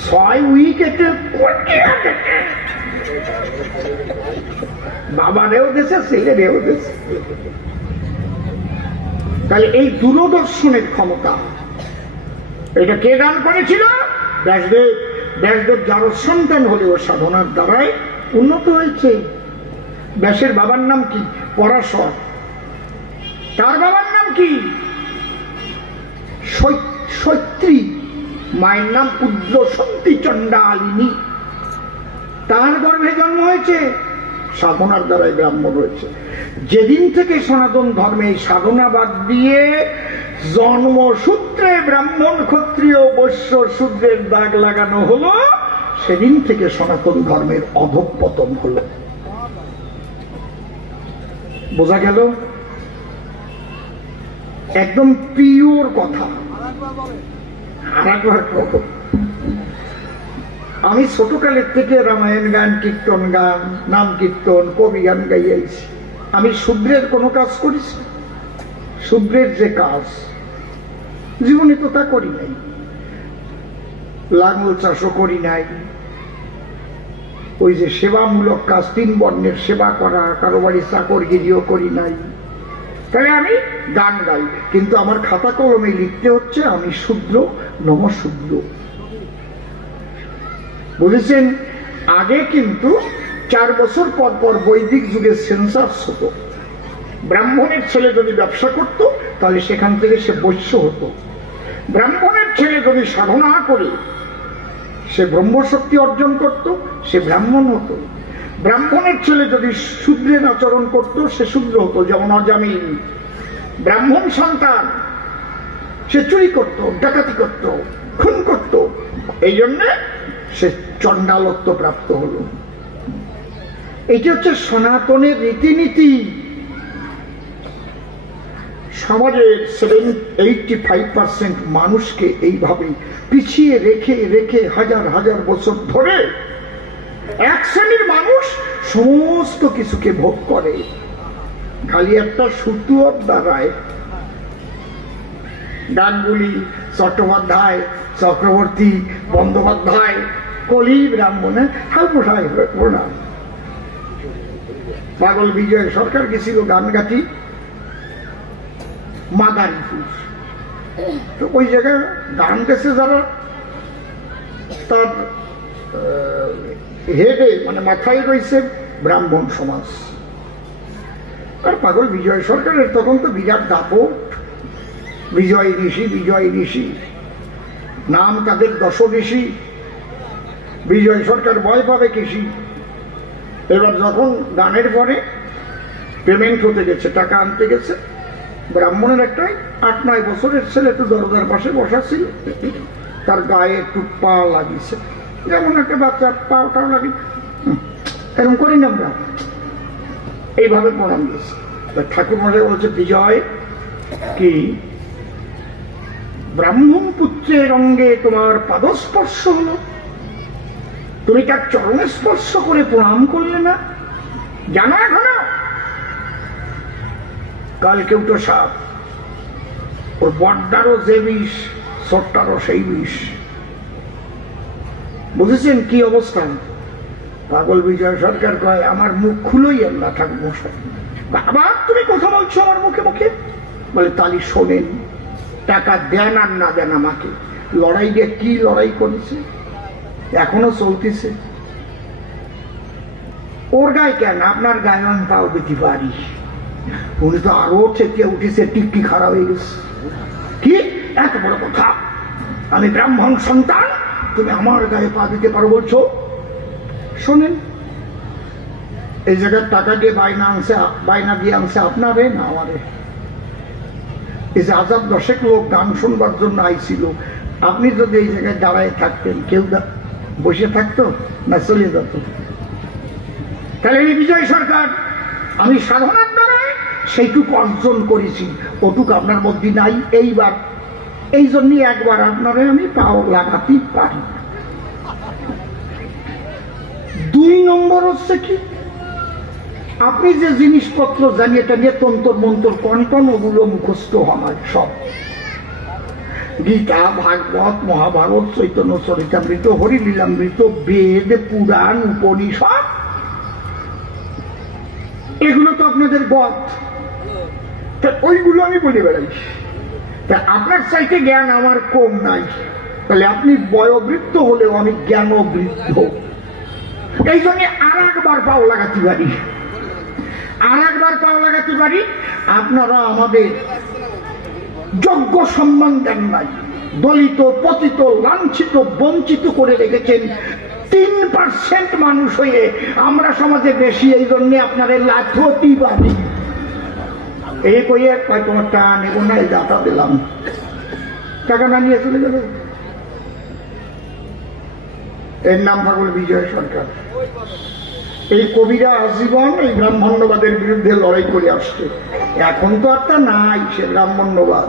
6 উইকেটে বাবারেও দেশে, ছেলেরেও দেশে। তাহলে এই দূরদর্শনের ক্ষমতা এটা কে দান করেছিল? ব্যাসদেব। ব্যাসদেব যার সন্তান হলেও সাধনার দ্বারাই উন্নত হয়েছে। ব্যাসের বাবার নাম কি? পরাশর। তার বাবার নাম কি? সৈত্রী। মায়ের নাম উদ্রসন্তী চণ্ডালিনী। তার গর্ভে জন্ম হয়েছে, সাধনার দ্বারাই ব্রাহ্মণ হয়েছে। যেদিন থেকে সনাতন ধর্মে সাধনা বাদ দিয়ে জন্মসূত্রে ব্রাহ্মণ ক্ষত্রিয় বৈশ্য শূদ্রের দাগ লাগানো হলো, সেদিন থেকে সনাতন ধর্মের অধঃপতন হলো। বোঝা গেল? একদম পিওর কথা। আমি ছোটকালের থেকে রামায়ণ গান, কীর্তন গান, নাম কীর্তন, কবি গান গাইয়াছি। আমি শূদ্রের কোনো কাজ করেছি? শূদ্রের যে কাজ জীবনে তো তা করি নাই। লাঙল চাষও করি নাই, ওই যে সেবামূলক কাজ 3 বর্ণের সেবা করা, কারো বাড়ি চাকরগিরিও করি নাই। তাহলে আমি গান গাই, কিন্তু আমার খাতা কলমে লিখতে হচ্ছে আমি শূদ্র, নমশূদ্র। বুঝেছেন? আগে কিন্তু 4 বছর পর পর বৈদিক যুগের সেন্সাস হতো। ব্রাহ্মণের ছেলে যদি ব্যবসা করত তাহলে সেখান থেকে সে বৈশ্য হতো। ব্রাহ্মণের ছেলে যদি সাধনা করে সে ব্রহ্মশক্তি অর্জন করত, সে ব্রাহ্মণ হতো। ব্রাহ্মণের ছেলে যদি শূদ্রের আচরণ করত, সে শূদ্র হতো। যেমন অজামিল ব্রাহ্মণ সন্তান, সে চুরি করত, ডাকাতি করত, খুন করত, এই জন্যে সে চণ্ডালত্ব প্রাপ্ত হল। এটি হচ্ছে সনাতনের রীতিনীতি। সমাজের 85% মানুষকে এইভাবে পিছিয়ে রেখে রেখে হাজার হাজার বছর ধরে এক শ্রেণীর মানুষ সমস্ত কিছুকে ভোগ করে, খালি একটা সুতুয়ার দ্বারায়। গাঙ্গুলি, চট্টোপাধ্যায়, চক্রবর্তী, বন্দ্যোপাধ্যায়, কলি ব্রাহ্মণে হালপোষায় প্রণাম। পাগল বিজয় সরকার গেছিল গানগাটি মাদারীপুর, তো ওই জায়গায় গান গেছে যারা, তার হেডে মানে মাথায় রয়েছে ব্রাহ্মণ সমাজ। আর পাগল বিজয় সরকারের তখন তো বিরাট দাপট, বিজয় ঋষি, বিজয় ঋষি নাম তাদের 10 ঋষি। বিজয় সরকার ভয় পাবে কৃষি। এবার যখন গানের পরে পেমেন্ট হতে গেছে, টাকা আনতে গেছে, ব্রাহ্মণের একটা 8-9 বছরের ছেলে একটু দরজার পাশে বসা ছিল, তার গায়ে একটু পা লাগিয়েছে, যেমন একটা বাচ্চার পাটাও লাগে, এরকম করি না আমরা, এইভাবে প্রণাম দিয়েছে। ঠাকুর মশাই বলছে, বিজয় কি ব্রাহ্মণ পুত্রের অঙ্গে তোমার পাদস্পর্শ হলো, তুমি তার চরণে স্পর্শ করে প্রণাম করলে না? জানো এখনো কালকে উঠো সাপ, ওর বড্ডারও যে বিষ, ছোট্টারও সেই বিষ। বুঝেছেন কি অবস্থান? পাগল বিজয় সরকার কয়, আমার মুখ খুলোই না ঠাকুর মশাই। আবার তুমি কথা বলছো আমার মুখে মুখে? বলে, তালি শোনেন, টাকা দেন আর না দেন আমাকে, লড়াই দিয়ে কি লড়াই করেছে, এখনো চলতেছে। ওর গায়ে কেন, আপনার গায়ে আমি পাও দিতে পারি। উনি তো আরো থেকে উঠেছে, টিকি খারাপ হয়ে গেছে। কি এত বড় কথা, আমি ব্রাহ্মণ সন্তান, তুমি আমার গায়ে পা দিতে পারো বলছো? শোনেন, এই জায়গায় টাকা দিয়ে বাইনা দিয়ে আনছে আপনারে না আমারে। এই যে 1000 লোক গান শুনবার জন্য আইছিল, আপনি যদি এই জায়গায় দাঁড়ায় থাকতেন, কেউ বসে থাকতো না চলে যেত? তাহলে এই বিজয় সরকার, আমি সাধনার দ্বারা সেইটুকু অর্জন করেছি, ওটুকু আপনার মধ্যে নাই। এইবার এই জন্যই একবার আপনারে আমি পাও লাগাতে পারি। 2 নম্বর হচ্ছে কি, আপনি যে জিনিসপত্র জানি এটা নিয়ে তন্তর মন্তর কনটন, ওগুলো মুখস্থ আমার সব, গীতা, ভাগবত, মহাভারত, চৈতন্য চরিতামৃত, হরিলীলামৃত, বেদ, পুরাণ, উপনিষদ, এগুলো তো আপনাদের বধ, ওইগুলো আমি বলে বেড়াই। তা আপনার চাইতে জ্ঞান আমার কম নাই, তাহলে আপনি বয়োবৃদ্ধ হলেও আমি জ্ঞানবৃদ্ধ। এই জন্য আর একবার পাও লাগাতে পারি, আর একবার পাও লাগাতে পারি। আপনারা আমাদের যোগ্য সম্মান দেন নাই, দলিত, পতিত, লাঞ্ছিত, বঞ্চিত করে রেখেছেন। 3% মানুষ হয়ে আমরা সমাজে বেশি, এই জন্য আপনাদের লাথি পারি। এই কইয়ে তোমার টাকা নেব না, এই দাতা দিলাম, টাকা না নিয়ে চলে যাবে। এর নাম পাগল বিজয় সরকার। এই কবিরা আজীবন এই ব্রাহ্মণ্যবাদের বিরুদ্ধে লড়াই করে আসছে। এখন তো আর তা নাই সে ব্রাহ্মণ্যবাদ।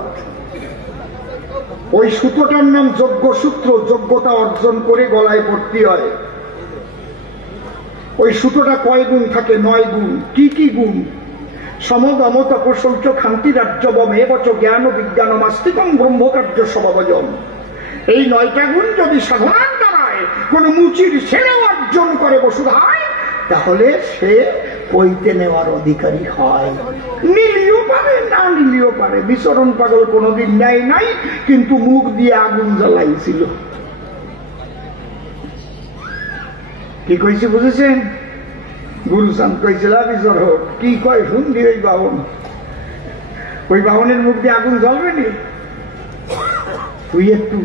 ওই সূত্রটার নাম যোগ্য সূত্র, যোগ্যতা অর্জন করে গলায় ভর্তি হয়। ওই সূত্রটা কয় গুণ থাকে? 9 গুণ। কি কি গুণ? সমদম তপশৌচ খান্তি রাজ্যবম এবচ জ্ঞান বিজ্ঞান মাস্তিকম ব্রহ্মকার্য সমাবজন। এই 9টা গুণ যদি সাধনার দ্বারায় কোন মুচির ছেলে অর্জন করে বসুধায়, তাহলে সে পইতে নেওয়ার অধিকারী হয়। নিলিও পারে, না নিলিও পারে। বিচরণ পাগল কোনদিন নেয় নাই, কিন্তু মুখ দিয়ে আগুন জ্বালাইছিল। কি কইছি বুঝেছেন? গুরুচাঁদ কইছিল বিচর হোক, কি কয় শুনলি ওই বাহন? ওই বাহনের মুখ দিয়ে আগুন জ্বলবে নি? তুই একটু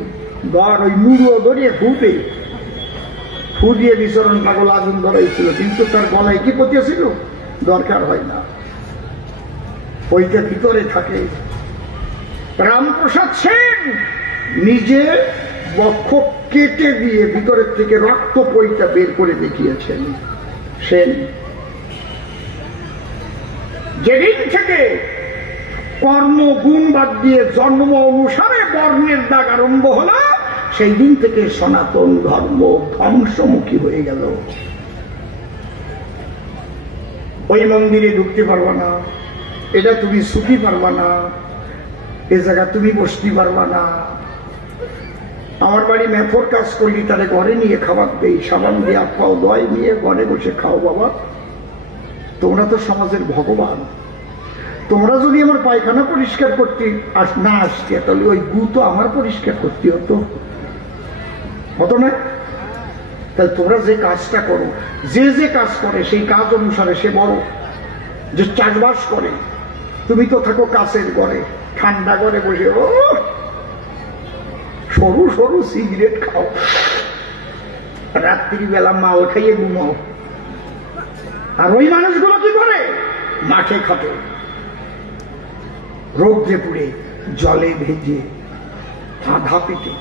ধর, ওই মুড়ো ধরিয়ে ফুটে ফু দিয়ে বিচরণ পাগল আগুন ধরাইছিল, কিন্তু তার গলায় কি পচিয়েছিল? দরকার হয় না, ওইটা ভিতরে থাকে। রামপ্রসাদ সেন নিজে বক্ষ কেটে দিয়ে ভিতরের থেকে রক্ত পইটা বের করে দেখিয়েছেন। সেন যেদিন থেকে কর্ম গুণ বাদ দিয়ে জন্ম অনুসারে বর্ণের দাগ আরম্ভ হলো, সেই দিন থেকে সনাতন ধর্ম ধ্বংসমুখী হয়ে গেল। ওই মন্দিরে ঢুকতে পারবা না, এটা তুমি ছুটি পারবা না, এ জায়গা তুমি বসতে পারবা না। আমার বাড়ি মেথর কাজ করলি তারে ঘরে নিয়ে খাবার দেই, সাবান দিয়ে খাও, দয় নিয়ে ঘরে বসে খাও। বাবা, তোমরা তো সমাজের ভগবান, তোমরা যদি আমার পায়খানা পরিষ্কার করতে না আসতে, তাহলে ওই গু তো আমার পরিষ্কার করতে হতো না? তাহলে তোমরা যে কাজটা করো, যে কাজ করে সেই কাজ অনুসারে সে বড়। যে চাষবাস করে, তুমি তো থাকো কাছের ঘরে, ঠান্ডা ঘরে বসে ও সরু সরু সিগারেট খাও, রাত্রিবেলা মাল খাইয়ে ঘুমাও। আর ওই মানুষগুলো কি করে? মাঠে খাটে, রোদ্রে পুড়ে, জলে ভেজে, আধা পেটে।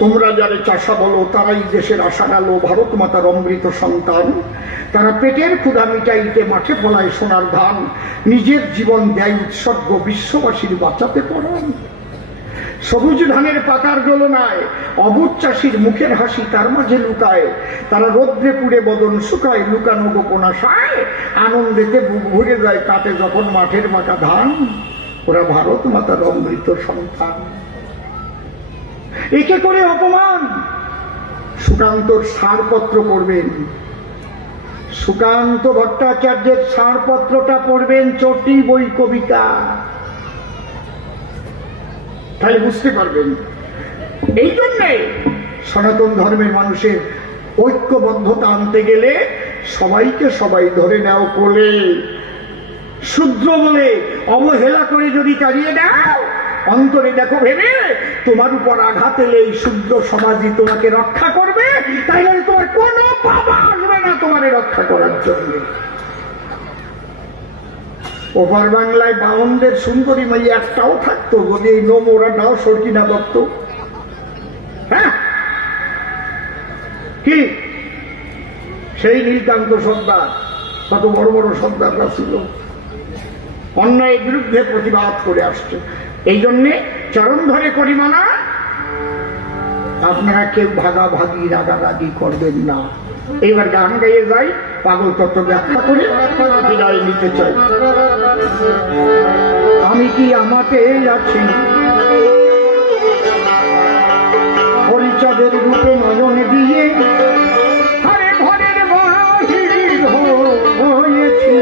তোমরা যারা চাষা বলো, তারাই দেশের আশার আলো, ভারত মাতার অমৃত সন্তান। তারা পেটের ক্ষুধা মিটাইতে মাঠে ফলায় সোনার ধান, নিজের জীবন দেয় উৎসর্গ, বিশ্ববাসীর বাঁচাতে পড়ান। সবুজ ধানের পাতার দোলনায় অবুজ চাষির মুখের হাসি তার মাঝে লুকায়। তারা রোদ্রে পুড়ে বদন শুকায়, লুকানো গোপন আশায় আনন্দেতে বুক ভরে যায় কাটে যখন মাঠের মাঠা ধান। ওরা ভারত মাতার অমৃত সন্তান। একে করে অপমান। সুকান্তর সারপত্র পড়বেন, সুকান্ত ভট্টাচার্যের সারপত্রটা পড়বেন, চটি বই কবিতা, তাহলে বুঝতে পারবেন। এই জন্যে সনাতন ধর্মের মানুষের ঐক্যবদ্ধতা আনতে গেলে সবাইকে সবাই ধরে নাও কোলে। শূদ্র বলে অবহেলা করে যদি তাড়িয়ে দাও, অন্তরে দেখো ভেবে তোমার উপর আঘাত এলে এই শূদ্র সমাজই তোমাকে রক্ষা করবে, তাই নয় তোমার কোনো বাবা আসবে না তোমার রক্ষা করার জন্য। ওপার বাংলায় বাউন্ডের সুন্দরী মাইয়া একটাও থাকতো যদি এই নোমরাটাও সরকি না করত। হ্যাঁ, কি সেই নীলকান্ত সর্দার, কত বড় বড় সর্দাররা ছিল, অন্যায়ের বিরুদ্ধে প্রতিবাদ করে আসছে। এই জন্যে চরণ ধরে করি মানা, আপনারা কেউ ভাগাভাগি রাগারাগি করবেন না। এইবার গান গাইয়ে যাই, পাগল তত্ত্ব ব্যাখ্যা করে বিদায় নিতে চাই। আমি কি আমাতে আছি হরিচাঁদের রূপে নয়ন দিয়ে, ঘরে ঘরের বাহির হয়েছি।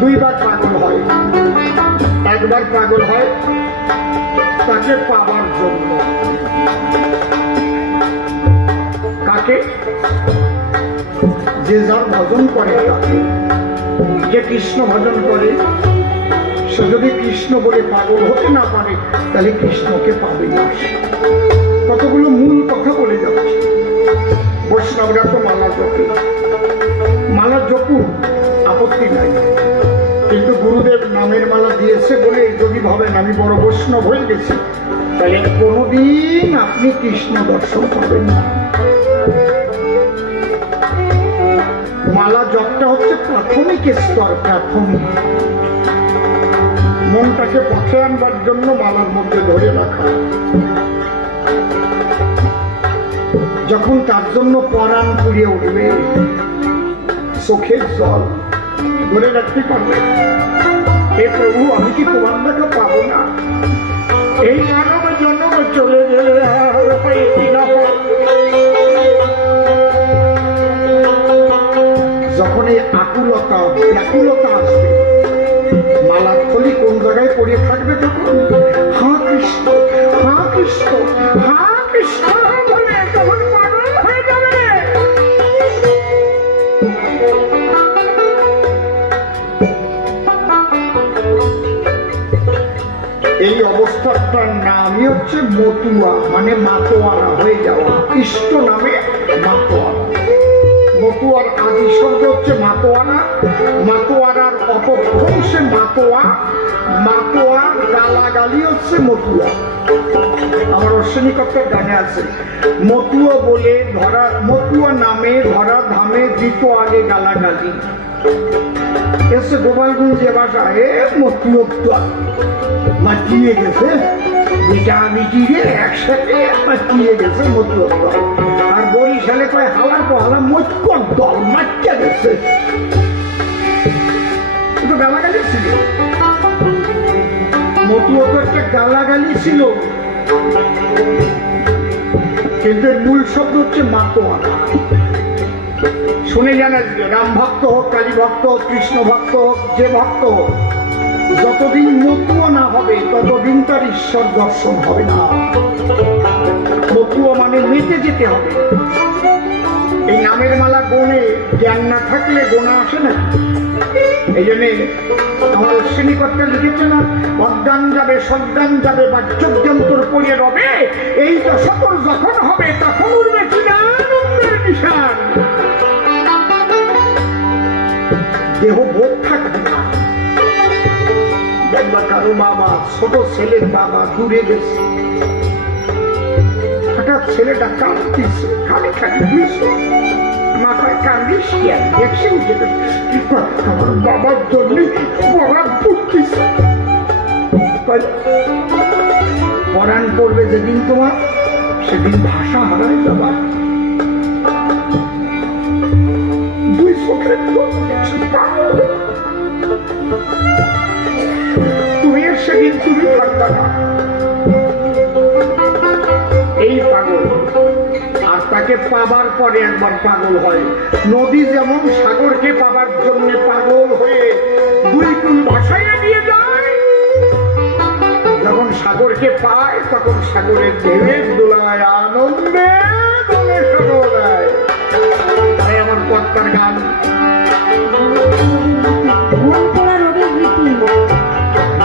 দুইবার পাগল হয়, একবার পাগল হয় তাকে পাবার জন্য। কাকে? যে যার ভজন করে তাকে। যে কৃষ্ণ ভজন করে সে যদি কৃষ্ণ বলে পাগল হতে না পারে, তাহলে কৃষ্ণকে পাবে না। কতগুলো মূল কথা বলে যাচ্ছে। বৈষ্ণবরা তো মালা জপে, মালা জপুন, আপত্তি নাই, কিন্তু গুরুদেব নামের মালা দিয়েছে বলে যদি ভাবেন আমি বড় বৈষ্ণব হয়ে গেছি, তাহলে কোনদিন আপনি কৃষ্ণ দর্শন পাবেন না। মালা জপটা হচ্ছে প্রাথমিক স্তর, প্রাথমিক। মনটাকে পথে আনবার জন্য মালার মধ্যে ধরে রাখা। যখন তার জন্য পরাণ পুড়িয়ে উঠবে, চোখের জল ধরে রাখতে পারবে, হে প্রভু আমি কি তোমার দেখা পাবো না? এই মানব জন্ম চলে গেলে আর পাইছি না। যখন এই আকুলতা ব্যাকুলতা আসবে, মালার থলি কোন জায়গায় পড়ে থাকবে, তখন হা কৃষ্ণ হা কৃষ্ণ হা কৃষ্ণ বলে তখন পাগল হয়ে যাবে। এই অবস্থাটার নামই হচ্ছে মতুয়া, মানে মাতোয়ারা হয়ে যাওয়া। ইষ্ট নামে মাতোয়ারা। মতুয়ার আদি শব্দ হচ্ছে মাতোয়ারা। মাতোয়ারার অপভ্রংশে মাতোয়া, মাতোয়ার গালাগালি হচ্ছে মতুয়া। আমার অশ্বিনীকর্তার গানে আছে, মতুয়া বলে ধরা, মতুয়া নামে ধরা ধামে দিত আগে গালাগালি। এসে গোপালগঞ্জে ভাষা, এ মতুয়া মাতিয়ে গেছে, মিটা মিটিয়ে একসাথে মাতিয়ে গেছে মতুয়া। আর বরিশালে কয় হালা তো হালা মৎকর দল মাটিয়ে গেছে। তো গালাগালি ছিল, মতুয়া তো একটা গালাগালি ছিল, কিন্তু মূল শব্দ হচ্ছে মাতোয়ারা। শুনে জানা রাম ভক্ত হোক, কালী ভক্ত হোক, কৃষ্ণ ভক্ত হোক, যে ভক্ত হোক, যতদিন মতুয়া না হবে ততদিন তার ঈশ্বর দর্শন হবে না। মতুয়া মানে মেতে যেতে হবে। এই নামের মালা গোনে জ্ঞান না থাকলে গোনা আসে না। এই জন্যে আমার অশ্বিনীকর্তা লিখেছে না, অজ্ঞান যাবে সজ্ঞান যাবে বাহ্যযন্ত্র পড়িয়ে রবে, এই দশকর যখন হবে তখন উঠবে চিদানন্দের নিশান। দেহ বোধ থাকবে না। দেখবা কারো বাবা, ছোট ছেলের বাবা দূরে গেছে, হঠাৎ ছেলেটা কাঁদতেছে, খালি খালি দিয়েছে, মাথায় কান্দিস কি আর দেখছে, আমার বাবার জন্য পরাণ পড়তেছে। পরাণ পড়বে যেদিন তোমার, সেদিন ভাষা হারায় যাবা। দুই চোখের তুমি সেদিন তুমি থাকবা না। এই পাগল আর তাকে পাবার পরে একবার পাগল হয়। নদী যেমন সাগরকে পাবার জন্য পাগল হয়ে দুই কুল ভাসাইয়া দিয়ে যায়, যখন সাগরকে পায় তখন সাগরের ঢেউয়ের দোলায় আনন্দে দোলে সরোলায়। তাই আমার কর্তার গান,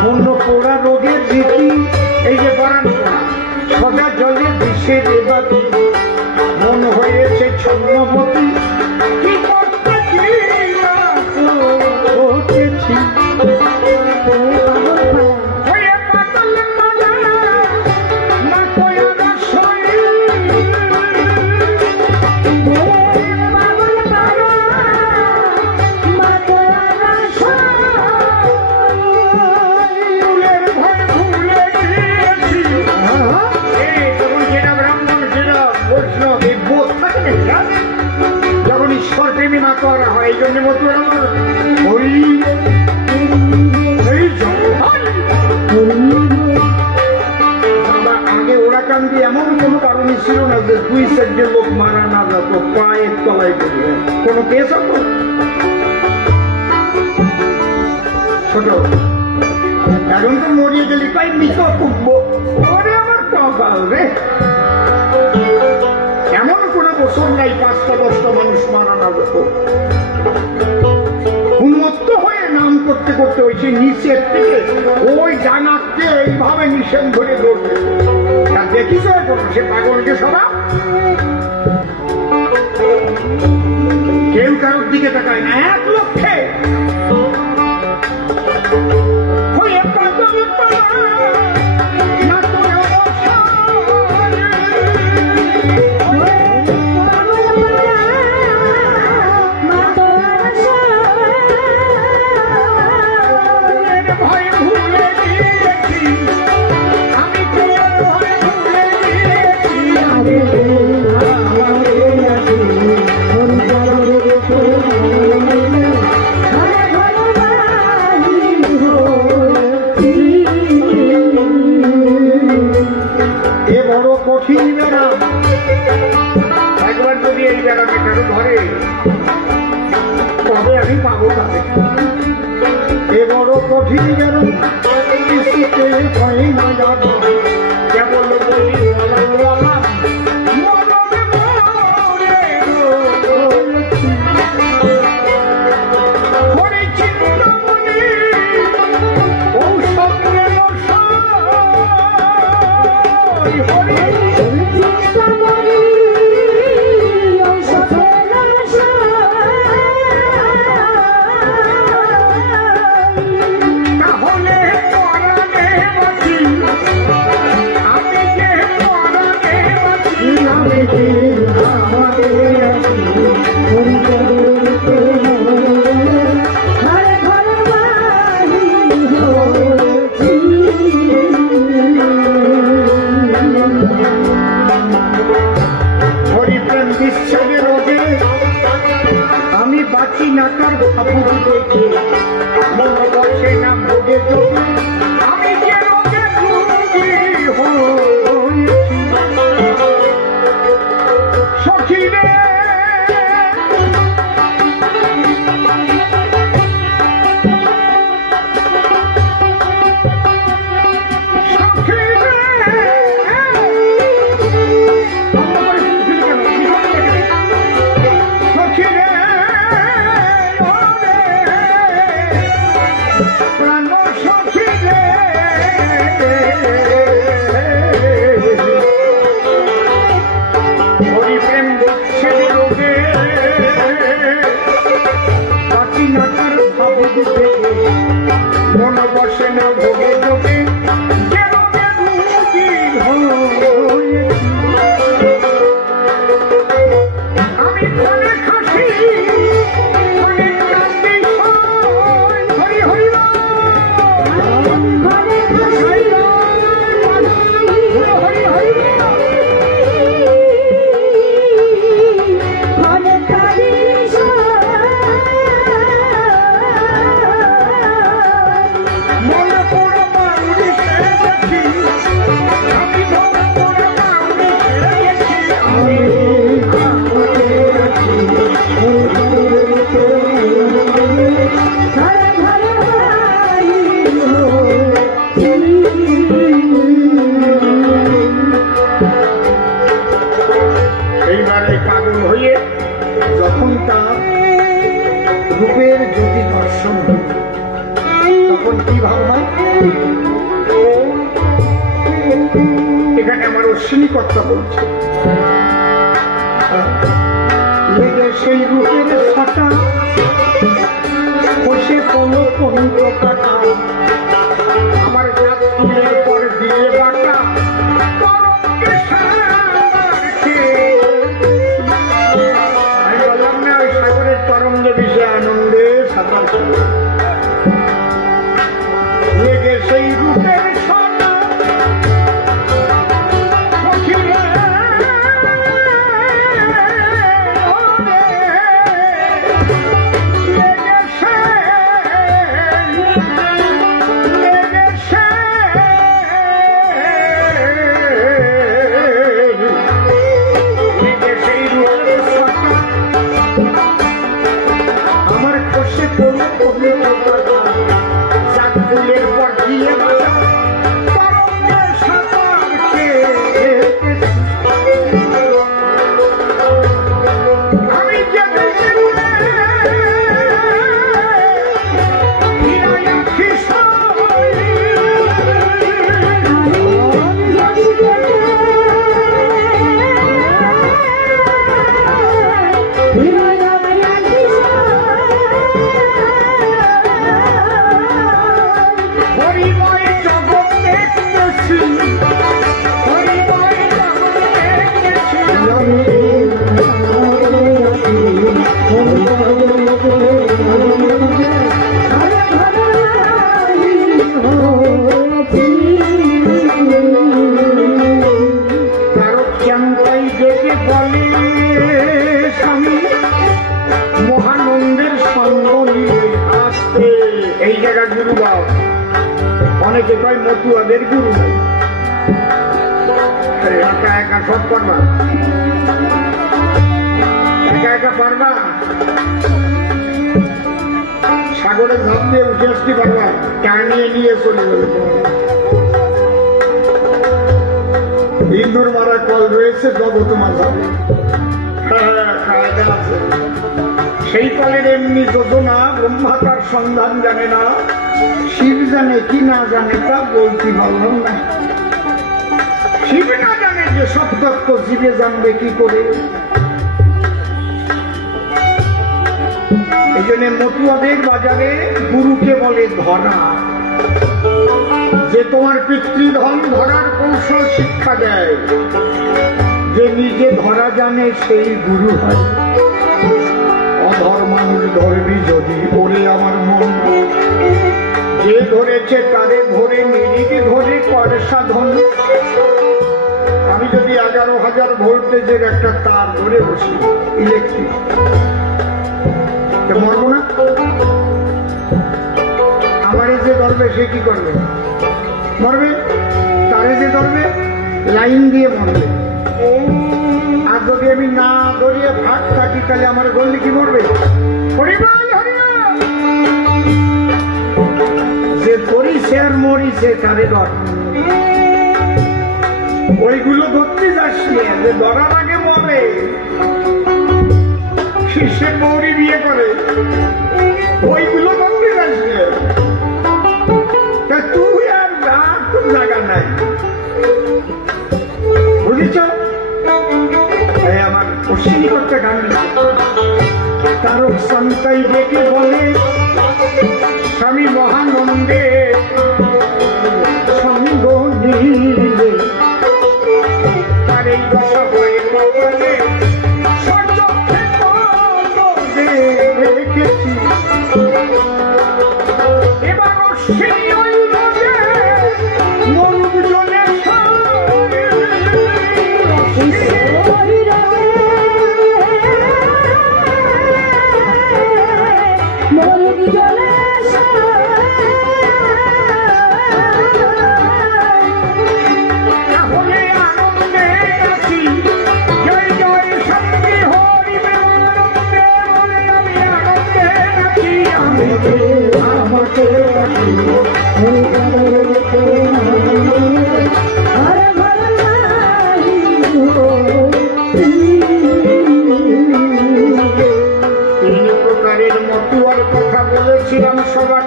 মন পোড়া রোগের রীতি, এই যে পরাণ পোড়া, সদা জলে বিষে দেবাতি, মন হয়েছে ছন্নমতি, কি করতেছি হয়ে পাতাল মালা না কয়া রসই, যখন ঈশ্বর প্রেমী না করা হয়। এই জন্য মতুয়া আগে ওরা কান্দি এমন কোন কারণই ছিল না যে দুই চারজন লোক মারা না যেত পায়ের তলায় করবে, কোন কেস হতো ছোট। এখন তো মরিয়ে গেলি পাই মৃত কুটবো, ওরে আমার কপাল রে। এমন কোন বছর নাই 5-10টা মানুষ মারা না যেত। উন্মত্ত হয়ে নাম করতে করতে ওই সেই নিচের থেকে ওই জানাতে এইভাবে নিষেধ ধরে দৌড়বে। তা দেখিস সে পাগলকে সবা, কেউ কারোর দিকে তাকায় না, এক লক্ষে কঠিন ব্যারাম, একবার যদি এই ব্যারামে কারো ধরে তবে আমি পাবো তাদের। এ বড় কঠিন ব্যারাম, কিছুতে হয় না যাবো, কেবল বলি আমি বাঁচি না কার ভাবু দেখে, মনে বসে না ভোগে চোখে, আমি যে রোগে রোগী হয়েছি সখী রে। মন বসে না ভোগে যোগে, আমি ঘরে খাসি অনেক কান্দি হরি হরি এইবারে পাগল হয়ে যখন তার রূপের জ্যোতি দর্শন হল, তখন কি ভাবনা, এখানে আমার অশ্বিনী কর্তা বলছে, লেগে সেই রূপের ছাটা বসে কোনো পবিত্র কাটা, আমার জাত তুলের পর দিয়ে বাটা তরঙ্গে বিষে আনন্দে সাঁতার লেগে সেই রূপের সনা ফুলের পর দিয়ে সাঁতার আমি যেতে গুরু বাবা অনেকে কয় মতুয়াদের গুরু নাই। একা একা সব পারবা, একা একা পারবা, সাগরে ঝাঁপ দিয়ে উঠে আসতে পারবা, টানিয়ে নিয়ে চলে যাবে। ইন্দুর মারা কল রয়েছে জগৎ মাঝাবে, আছে সেই কলের এমনি যোজনা। ব্রহ্মা তার সন্ধান জানে না, শিব জানে কি না জানে তা বলতে পারলাম না। শিব না জানে যে সব তত্ত্ব জীবে জানবে কি করে। এই জন্য মতুয়াদের বাজারে গুরুকে বলে ধরা, যে তোমার পিতৃধন ধরার কৌশল শিক্ষা দেয়। যে নিজে ধরা জানে সেই গুরু হয়। অধর মানুষ ধরবি যদি ওরে আমার মন, যে ধরেছে তারে ধরে নিরিখে ধরে করে সাধন। আমি যদি 11,000 ভোল্টেজের একটা তার ধরে বসি ইলেকট্রিক, মরবো না? আমারে যে ধরবে সে কি করবে? মরবে। তারে যে ধরবে লাইন দিয়ে মরবে। আর যদি আমি না ধরিয়ে ভাগ থাকি তাহলে আমার গল্লি কি মরবে? যে ধরিছে আর মরিছে তারে ধর। ওইগুলো ধরতে যাস যে ধরার আগে মরে। শিষ্যের মৌরি বিয়ে করে ওইগুলো ধরতে যাস তুই আর খুব জায়গা নাই, বুঝেছ? আমার অশ্বিনী করতে গান তারক সন্তাই ডেকে বলে স্বামী মহানন্দে সঙ্গ নিলে তার এই দশা হয়ে কপালে সচক্ষে দেখেছি। এবার অশ্বিনী ওই নদে মরুক জলে মতুয়ার কথা বলেছিলাম সবার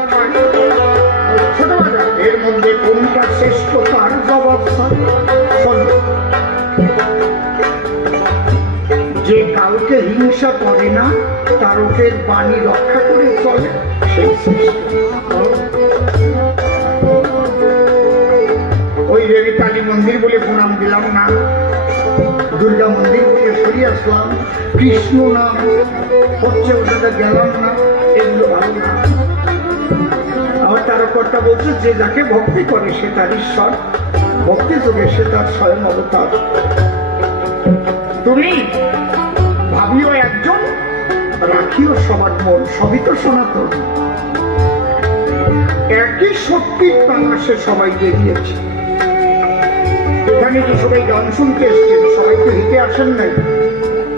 ছোটবেলা। এর মধ্যে কোনটা শ্রেষ্ঠ তার জবাব যে কাউকে হিংসা করে না, তারকের বাণী রক্ষা করে চলে সেই শ্রেষ্ঠ। ওই দেবী কালী মন্দির বলে প্রণাম দিলাম না, দুর্গা মন্দির বলে সরিয়ে আসলাম, কৃষ্ণ নাম হচ্ছে ওটাতে গেলাম না, এগুলো ভালো না। আমার তারকর্তা বলছে যে যাকে ভক্তি করে সে তার ঈশ্বর, ভক্তি যোগে সে তার স্বয়ং অবতার। তুমি ভাবিও একজন, রাখিও সবার মন, সবই তো সনাতন। একই শক্তির টানা সে সবাই বেরিয়েছে। এখানে যে সবাই গান শুনতে এসছেন সবাই তো হেঁটে আসেন নাই,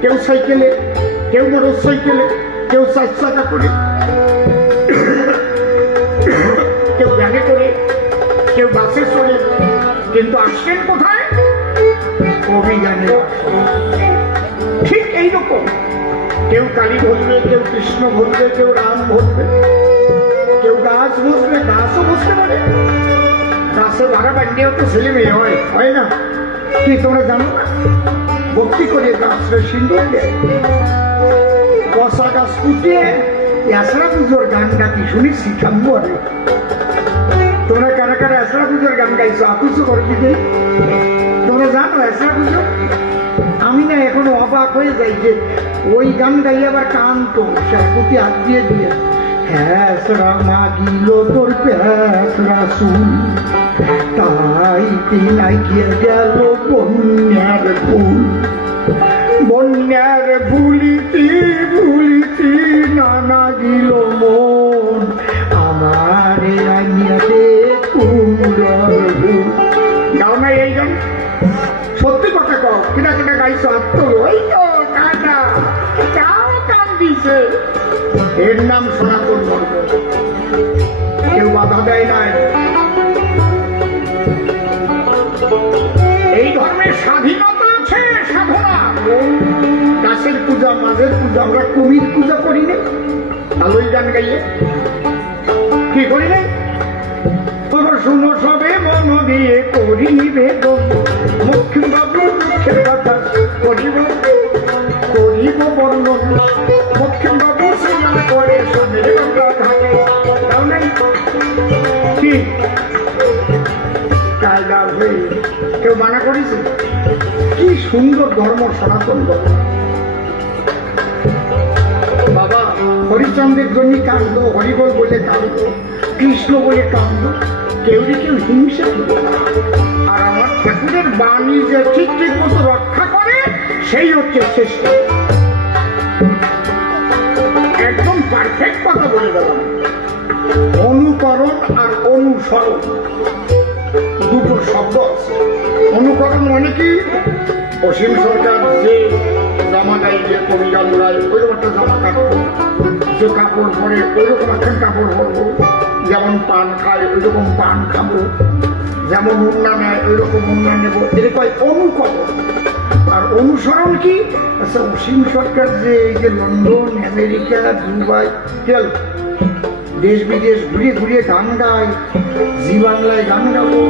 কেউ সাইকেলে, কেউ মোটর সাইকেলে, কেউ 4 চাকা করে, কেউ ভ্যানে করে, কেউ বাসে চড়ে, কিন্তু আসছেন কোথায়? অভিযানে। ঠিক এইরকম কেউ কালী ভরবে, কেউ কৃষ্ণ ভরবে, কেউ রাম ভরবে, কেউ গাছ বসবে, গাছও বসতে পারে। গাছে ভাড়া বান্ডিও তো ছেলে মেয়ে হয় না? কি তোমরা জানো না? ভক্তি করে গাছরে সিন্দুর দেয়, কষা গাছ কুটিয়ে এসরা পুজোর গান গাতি শুনি শিখাবো। আরে তোমরা কারা কারা এসরা পুজোর গান গাইছো? আপুসো করবি যে তোমরা জানো এসরা পুজো? আমি না এখনো অবাক হয়ে যাই যে ওই গান গাই আবার কান তো কুটি হাত দিয়ে দিয়ে হ্যাঁসরা মাগিল তোর প্যাসরা শুন, তাই তিনাই গিয়ে গেল বন্যার ফুল। বন্যার ভুলিতি ভুলিতি নানা গিল মন, আমারে আইয়া দে কুমড়ার ভুল। গাও না এই গান? কিনা কিনা গাইছো আত্ম ওই তো কাটা তাও কান দিছে। এর নাম সনাতন ধর্ম, কেউ বাধা দেয় নাই। এই ধর্মের স্বাধীনতা আছে, সাধনা। গাছের পূজা, মাঝের পূজা, আমরা কুমির পূজা করি না, ভালোই গান গাইয়ে কি করি নাই? শুনো সবে মন দিয়ে করি নিবেদন, মুখ্য বাবু দুঃখের কথা করিব করিব বর্ণন, মুখ্য বাবু সিজন করে স্বামীর গঙ্গা ঘাটে তাও নাই কি কায়দা হয়ে কেউ মানা করেছে? কি সুন্দর ধর্ম সনাতন ধর্ম। বাবা হরিচন্দ্রের জন্য কান্দ, হরিবল বলে কান্দ, কৃষ্ণ বলে কান্দ, কেউ হিংসা করবে না। আর আমার ঠাকুরের বাণী যে ঠিক ঠিক মতো রক্ষা করে সেই হচ্ছে শ্রেষ্ঠ। একদম পারফেক্ট কথা বলে দিলাম। অনুকরণ আর অনুসরণ দুটো শব্দ আছে। অনুকরণ মানে কি? অসীম সরকার যে জামা গায়ে যে পরিধান গায়ে ওইরকম একটা জামা কাটবো, যে কাপড় পরে ওইরকম একটা কাপড় পরবো, যেমন পান খায় ওইরকম পান খাবো, যেমন উন্না নেয় ওইরকম উন্না নেবো, এরকম অনুকরণ। আর অনুসরণ কি? আচ্ছা, অসীম সরকার যে এই যে লন্ডন, আমেরিকা, দুবাই গেল, দেশ বিদেশ ঘুরিয়ে ঘুরিয়ে গান গায়, জি বাংলায় গান গাবো,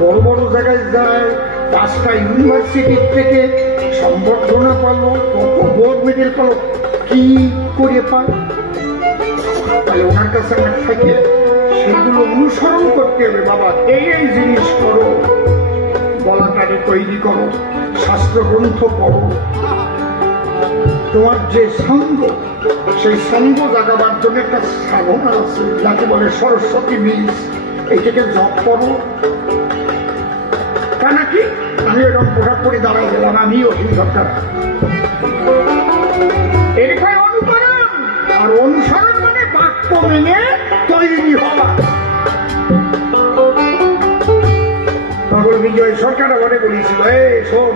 বড় বড় জায়গায় যায়, 5টা ইউনিভার্সিটির থেকে সম্বর্ধনা পালো, কত গোল্ড মেডেল পালো, কি করে পায়? তাহলে ওনার কাছে আমার থেকে সেগুলো অনুসরণ করতে হবে। বাবা এই এই জিনিস করো, বলাটারে তৈরি করো, শাস্ত্র গ্রন্থ পড়ো, তোমার যে সঙ্গ সেই সঙ্গ জাগাবার জন্য একটা সাধনা আছে, যাকে বলে সরস্বতী বীজ। এইটাকে জপ করো। তা নাকি আমি এরকম পোশাক পরে দাঁড়াই গেলাম, আমি অসীম সরকার। এরকম অনুকরণ আর অনুসরণ মানে বাক্য মেনে তৈরি হওয়া। তখন বিজয় সরকার আমাকে বলেছিল, শোন,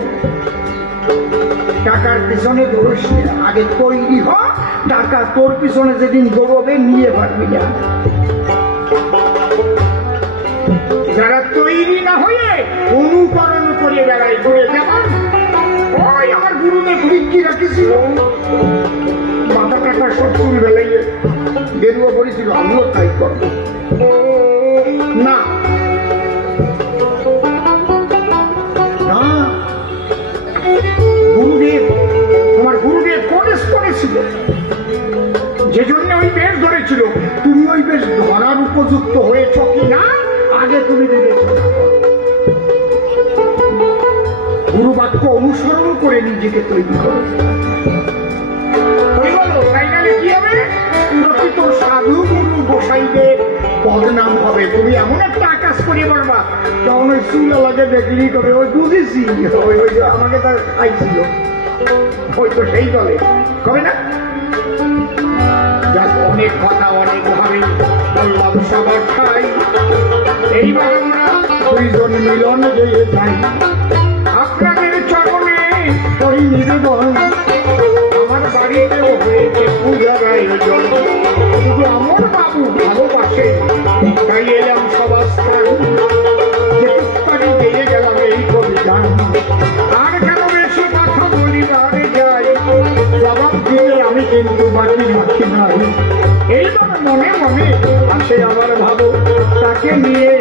টাকার পিছনে দৌড়িস না, আগে তৈরি হ, টাকা তোর পিছনে যেদিন দৌড়বে নিয়ে পারবি না। যারা তৈরি না হয়ে অনুকরণ করে বেড়ায় ঘুরে, যেমন ওই আমার গুরুদেব ভিক্ষি রাখিছিল, মাথা টাকা সব চুল বেলাইয়ে বেরুয়া করেছিল, আমিও তাই করবো না। গুরুদেব, তোমার গুরুদেব কলেজ করেছিল, যে জন্য ওই বেশ ধরেছিল। তুমি ওই বেশ ধরার উপযুক্ত হয়েছ কি না আগে তুমি দেখেছ। গুরু বাক্য অনুসরণ করে নিজেকে তৈরি করো। কি হবে? প্রকৃত সাধু গুরু গোসাইদের বদনাম হবে। তুমি এমন একটা আকাশ করে পারবা, তখন ওই চুলা লাগে দেখলি তবে ওই বুঝেছি, ওই আমাকে তার আইছিল, ওই তো সেই দলে কবে না। যাক, অনেক কথা অনেক ভাবে বললাম সবার ঠাই। এইবার আমরা দুইজন মিলন গিয়ে যাই, আপনাদের চরণে করি নিবেদন। আমার বাড়িতেও হয়েছে পূজার আয়োজন, শুধু আমার বাবু ভালোবাসে তাই এলাম সবার স্থান। যেটুকটাকে দিয়ে গেলাম এই কবিতান, আর কেন বেশি কথা বলিবারে যাই, জবাব দিলে আমি কিন্তু বাকি রাখি নাই। এইবার মনে মনে আসে আমার ভাবো, তাকে নিয়ে